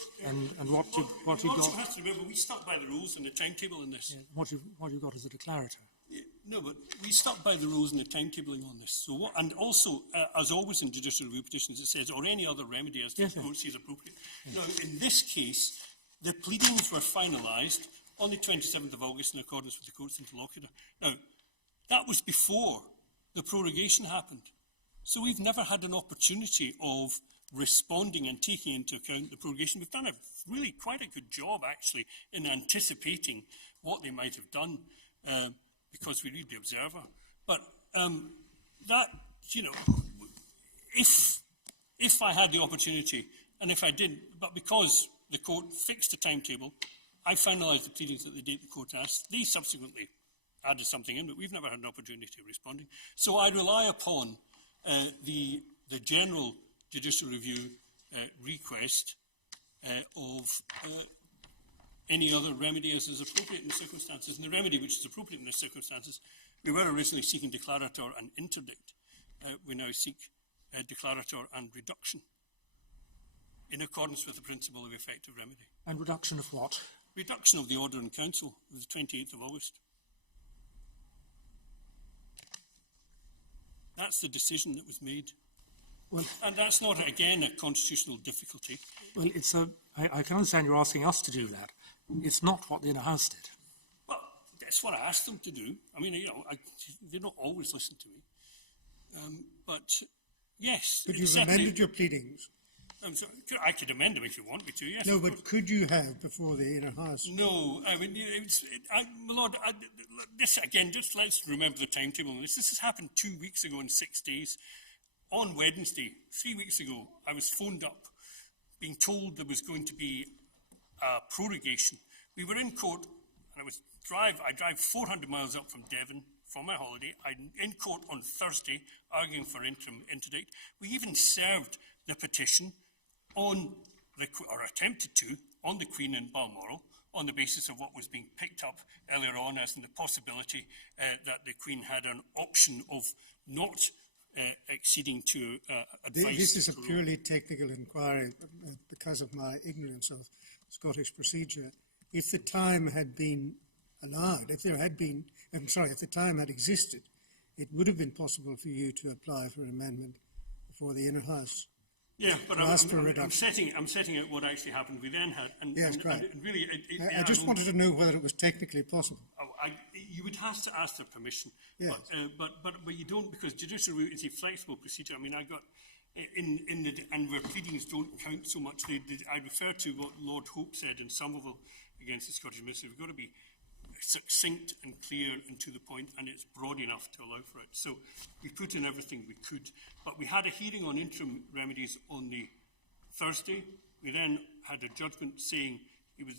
and what you also got? have to remember, we stuck by the rules and the timetable in this. Yeah, what you got is a declarator. Yeah, no, but we stuck by the rules and the timetabling on this. So, what, and also, as always in judicial review petitions, it says, or any other remedy as the court sees appropriate. Yes. Now, in this case, the pleadings were finalised on the 27th of August in accordance with the court's interlocutor. Now, that was before the prorogation happened. So we've never had an opportunity of responding and taking into account the prorogation. We've done a really quite a good job, actually, in anticipating what they might have done because we read the Observer. But that, you know, if I had the opportunity, and if I did, but because the court fixed a timetable, I finalised the pleadings at the date the court asked. They subsequently added something in, but we've never had an opportunity of responding. So I rely upon the general judicial review request of any other remedy as is appropriate in the circumstances. And the remedy which is appropriate in the circumstances, we were originally seeking declarator and interdict. We now seek declarator and reduction in accordance with the principle of effective remedy. And reduction of what? Reduction of the order in council of the 28th of August. That's the decision that was made. Well, and that's not, again, a constitutional difficulty. Well, I can understand you're asking us to do that. It's not what the Inner House did. Well, that's what I asked them to do. I mean, you know, they don't always listen to me. But, yes. But you've amended your pleadings. I'm sorry, I could amend them if you want me to, yes. No, but could you have before the Inner House? No, I mean, my Lord, this, again, just let's remember the timetable on this. This has happened 2 weeks ago in 6 days. on Wednesday, 3 weeks ago, I was phoned up, being told there was going to be a prorogation. We were in court, and I drive 400 miles up from Devon for my holiday. I'm in court on Thursday, arguing for interim interdict. We even served the petition on or attempted to, on the Queen in Balmoral, on the basis of what was being picked up earlier on as in the possibility that the Queen had an option of not acceding to advice. This is a purely technical inquiry because of my ignorance of Scottish procedure. If the time had been allowed, if the time had existed, it would have been possible for you to apply for an amendment before the Inner House. Yeah, but I'm setting out what actually happened. We then had, and really, I just wanted to know whether it was technically possible. You would have to ask their permission, yes. but you don't, because judicial review is a flexible procedure. I mean, I got and where pleadings don't count so much. I refer to what Lord Hope said in Somerville against the Scottish Minister. We've got to be succinct and clear and to the point, and it's broad enough to allow for it. So we put in everything we could. But we had a hearing on interim remedies on the Thursday. We then had a judgment saying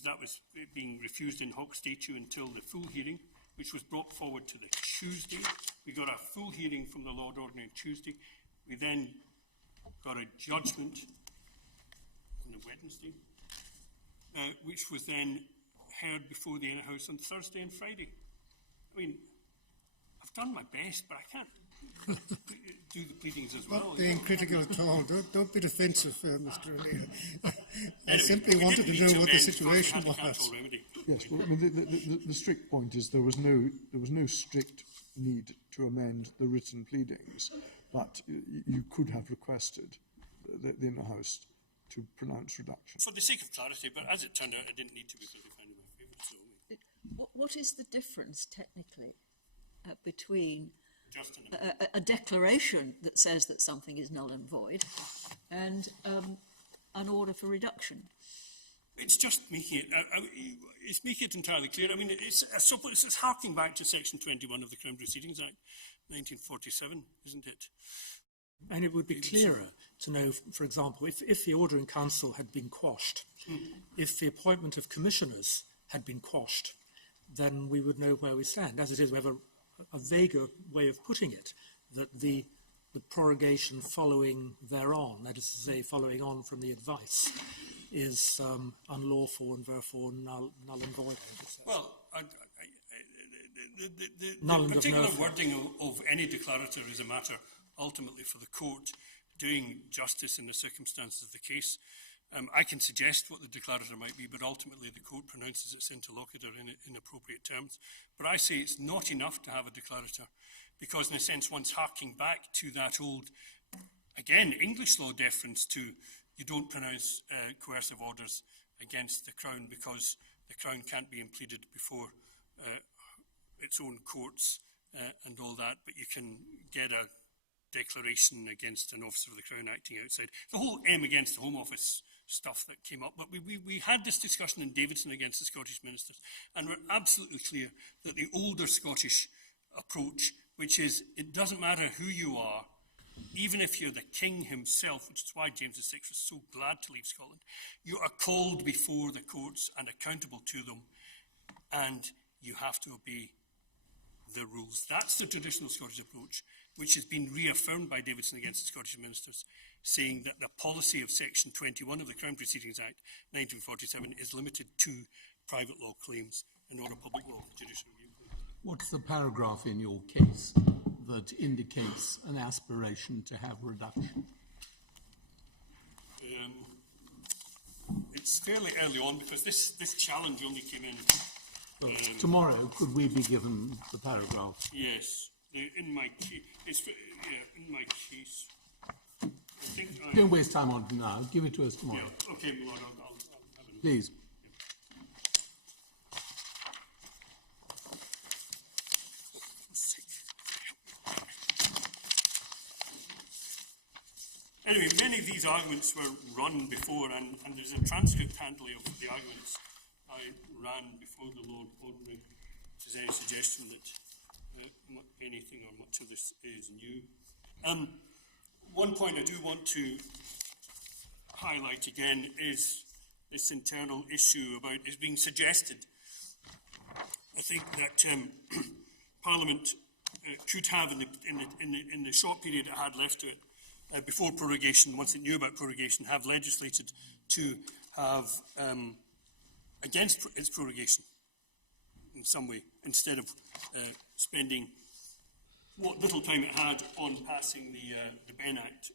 that was being refused in hoc statu until the full hearing, which was brought forward to the Tuesday. We got a full hearing from the Lord Ordinary on Tuesday. We then got a judgment on the Wednesday, which was then heard before the Inner House on Thursday and Friday. I mean, I've done my best, but I can't do the pleadings as well. Not being critical at all. Don't be defensive, Mr. O'Neill. I simply wanted to know what the situation was. Yes, well, I mean, the strict point is there was no strict need to amend the written pleadings, but you could have requested the Inner House to pronounce reduction. For the sake of clarity, but as it turned out, I didn't need to because they found it my favourite. So what is the difference technically between a declaration that says that something is null and void and an order for reduction? It's just making it entirely clear. I mean, it's harking back to Section 21 of the Crown Proceedings Act, 1947, isn't it? And it would be clearer to know, for example, if the Order in Council had been quashed, if the appointment of commissioners had been quashed, then we would know where we stand. As it is, we have a vaguer way of putting it, that the prorogation following thereon, that is to say, following on from the advice, is unlawful and therefore null and void. Well, the particular wording of any declarator is a matter ultimately for the court doing justice in the circumstances of the case. I can suggest what the declarator might be, but ultimately the court pronounces its interlocutor in appropriate terms. But I say it's not enough to have a declarator, because in a sense one's harking back to that old, again, English law deference to you don't pronounce coercive orders against the Crown because the Crown can't be impleaded before its own courts and all that, but you can get a declaration against an officer of the Crown acting outside. The whole M against the Home Office stuff that came up, but we had this discussion in Davidson against the Scottish ministers, and we're absolutely clear that the older Scottish approach, which is it doesn't matter who you are, even if you're the king himself, which is why James VI was so glad to leave Scotland, you are called before the courts and accountable to them, and you have to obey the rules. That's the traditional Scottish approach, which has been reaffirmed by Davidson against the Scottish ministers, saying that the policy of Section 21 of the Crown Proceedings Act 1947 is limited to private law claims and not a public law judicial review claim. What's the paragraph in your case that indicates an aspiration to have reduction? It's fairly early on because this challenge only came in. Well, tomorrow, could we be given the paragraph? Yes, in my case. In my case. Don't waste time on it now. Give it to us tomorrow. Yeah, okay, Lord, I'll have it. Please. Anyway, many of these arguments were run before, and there's a transcript handily of the arguments I ran before the Lord Ordinary. If there's any suggestion that anything or much of this is new. One point I do want to highlight again is this internal issue about it's being suggested. I think that Parliament could have, in the short period it had left to it before prorogation, once it knew about prorogation, have legislated to have against its prorogation in some way, instead of spending what little time it had on passing the Ben Act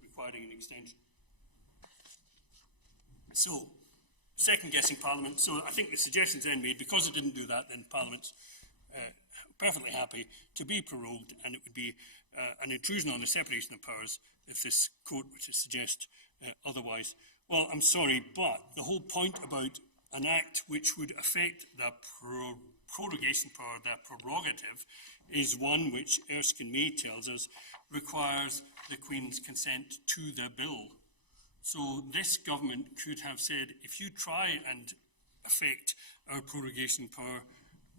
requiring an extension. So, second-guessing Parliament. So I think the suggestions then made, because it didn't do that, then Parliament's perfectly happy to be prorogued, and it would be an intrusion on the separation of powers if this court were to suggest otherwise. Well, I'm sorry, but the whole point about an act which would affect the prorogation power, the prerogative, is one which Erskine May tells us requires the Queen's consent to the bill. So this government could have said, if you try and affect our prorogation power,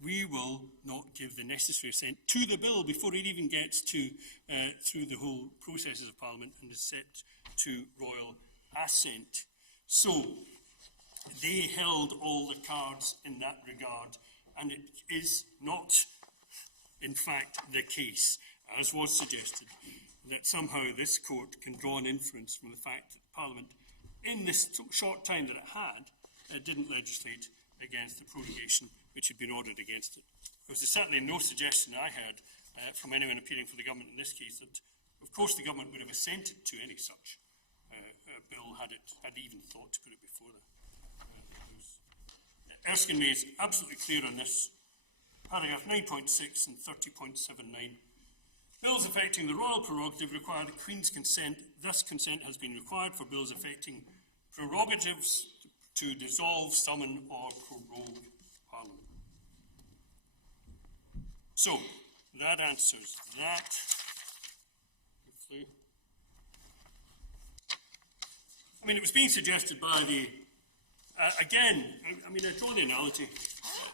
we will not give the necessary assent to the bill before it even gets to through the whole processes of Parliament and is set to royal assent. So they held all the cards in that regard, and it is not, in fact, the case, as was suggested, that somehow this court can draw an inference from the fact that Parliament, in this short time that it had, didn't legislate against the prorogation which had been ordered against it. There was certainly no suggestion I heard from anyone appearing for the government in this case that, of course, the government would have assented to any such bill had even thought to put it before them. Erskine May is absolutely clear on this. Paragraph 9.6 and 30.79. Bills affecting the royal prerogative require the Queen's consent. Thus, consent has been required for bills affecting prerogatives to dissolve, summon, or prorogue Parliament. So, that answers that. Hopefully. I mean, it was being suggested by the, again, I mean, I draw the analogy.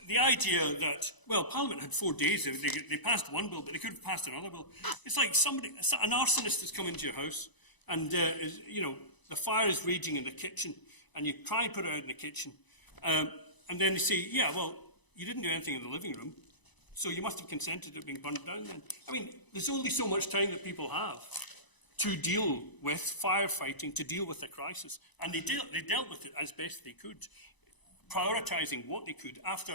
The idea that, well, Parliament had 4 days, they passed one bill, but they could have passed another bill. It's like an arsonist has come into your house, and, you know, the fire is raging in the kitchen, and you try and put it out in the kitchen, and then they say, yeah, well, you didn't do anything in the living room, so you must have consented to it being burnt down then. I mean, there's only so much time that people have to deal with firefighting, to deal with the crisis, and they dealt with it as best they could, prioritising what they could after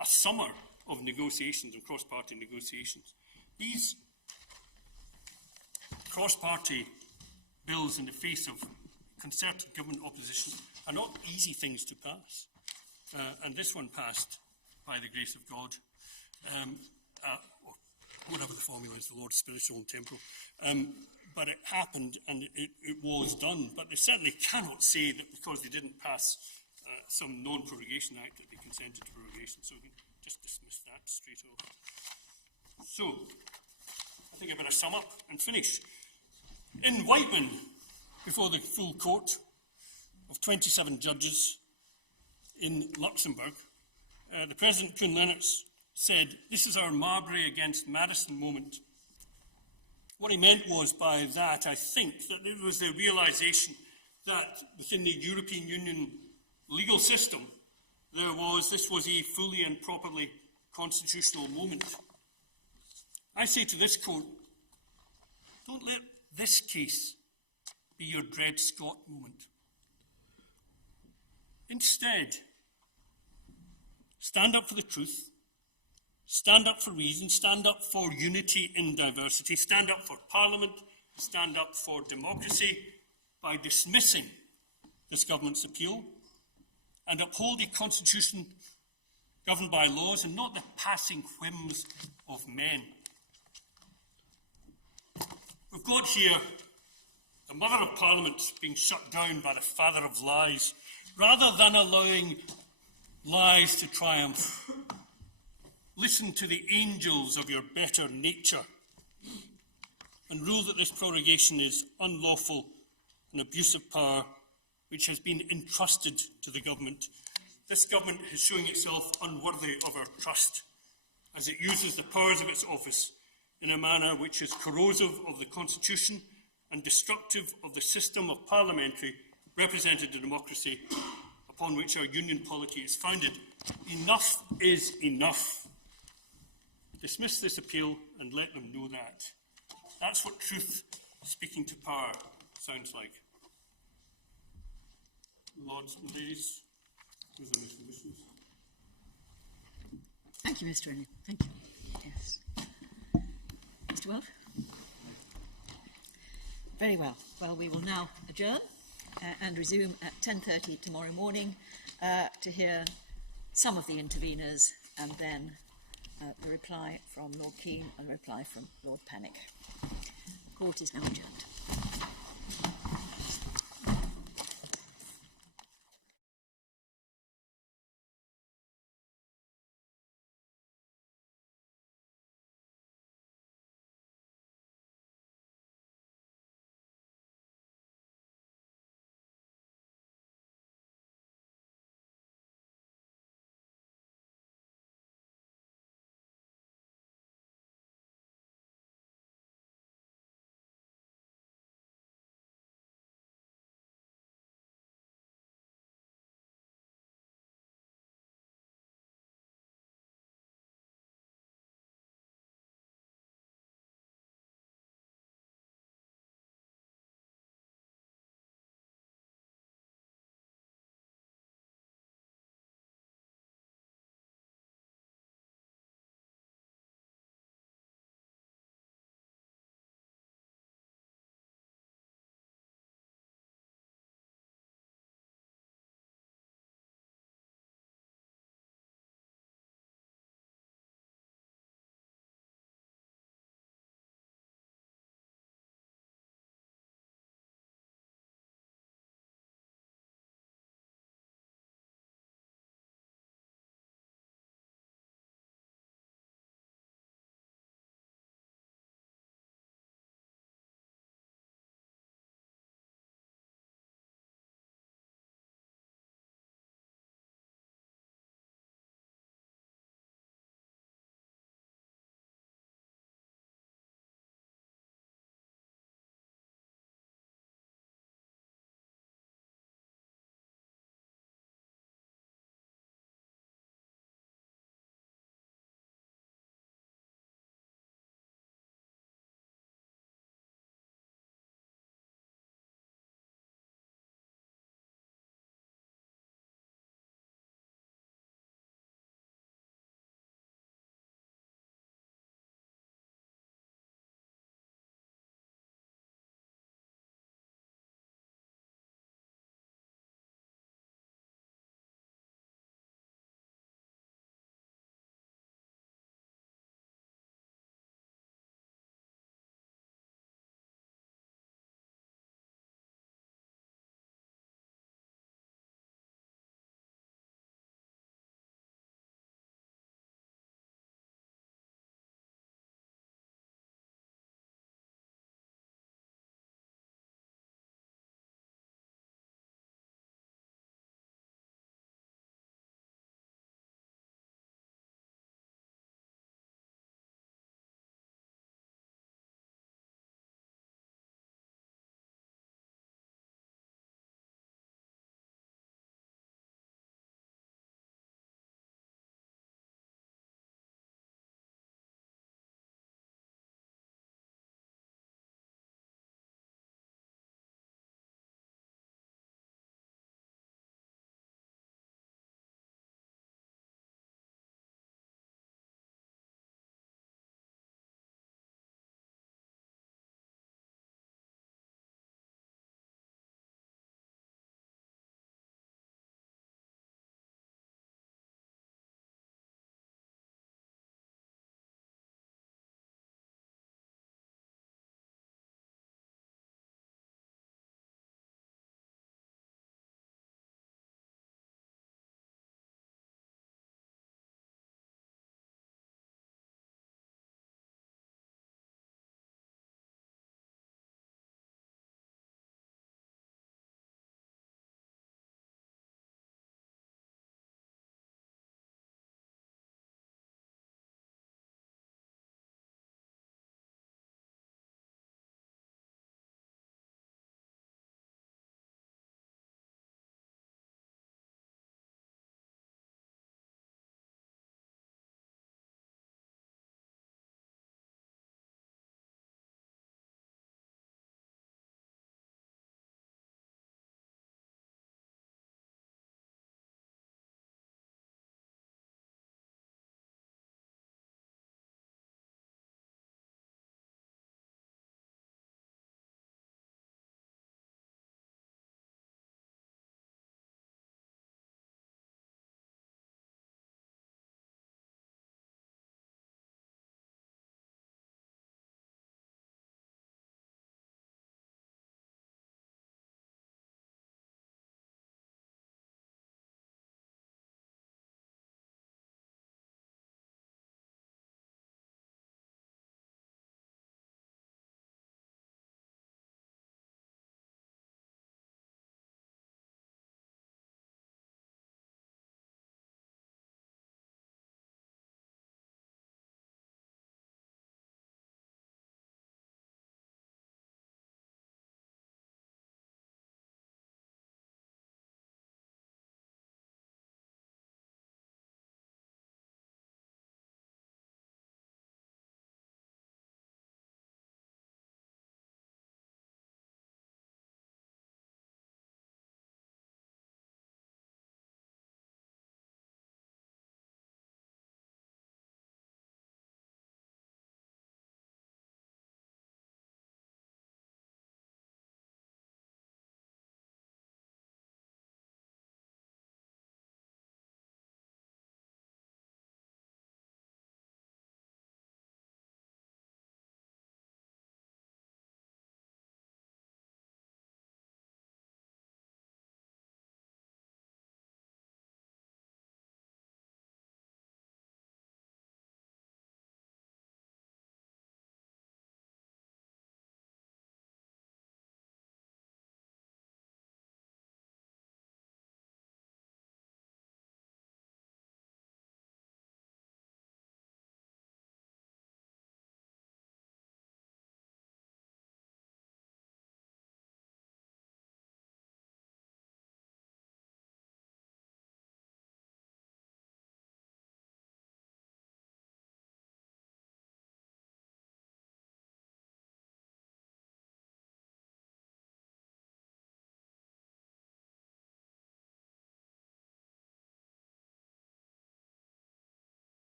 a summer of negotiations and cross-party negotiations. These cross-party bills in the face of concerted government opposition are not easy things to pass. And this one passed by the grace of God, or whatever the formula is, the Lord spiritual and temporal. But it happened and it was done. But they certainly cannot say that because they didn't pass some non-prorogation act that they consented to prorogation. So we can just dismiss that straight off. So, I think I better sum up and finish. In Whiteman, before the full court of 27 judges in Luxembourg, the President, Kuhn Lennertz, said, "This is our Marbury against Madison moment." What he meant was by that, I think, that it was the realisation that within the European Union legal system, this was a fully and properly constitutional moment. I say to this court, don't let this case be your Dred Scott moment. Instead, stand up for the truth, stand up for reason, stand up for unity in diversity, stand up for Parliament, stand up for democracy by dismissing this government's appeal, and uphold a constitution governed by laws and not the passing whims of men. We've got here the Mother of Parliament being shut down by the Father of Lies. Rather than allowing lies to triumph, listen to the angels of your better nature and rule that this prorogation is unlawful and abuse of power which has been entrusted to the government. This government is showing itself unworthy of our trust as it uses the powers of its office in a manner which is corrosive of the Constitution and destructive of the system of parliamentary representative democracy upon which our union polity is founded. Enough is enough. Dismiss this appeal and let them know that. That's what truth speaking to power sounds like. Lords and ladies, those are my submissions. Thank you, Mr. Rennie. Thank you. Yes. Mr. Welsh? Very well. Well, we will now adjourn and resume at 10:30 tomorrow morning to hear some of the interveners and then the reply from Lord Keane and the reply from Lord Panic. Court is now adjourned.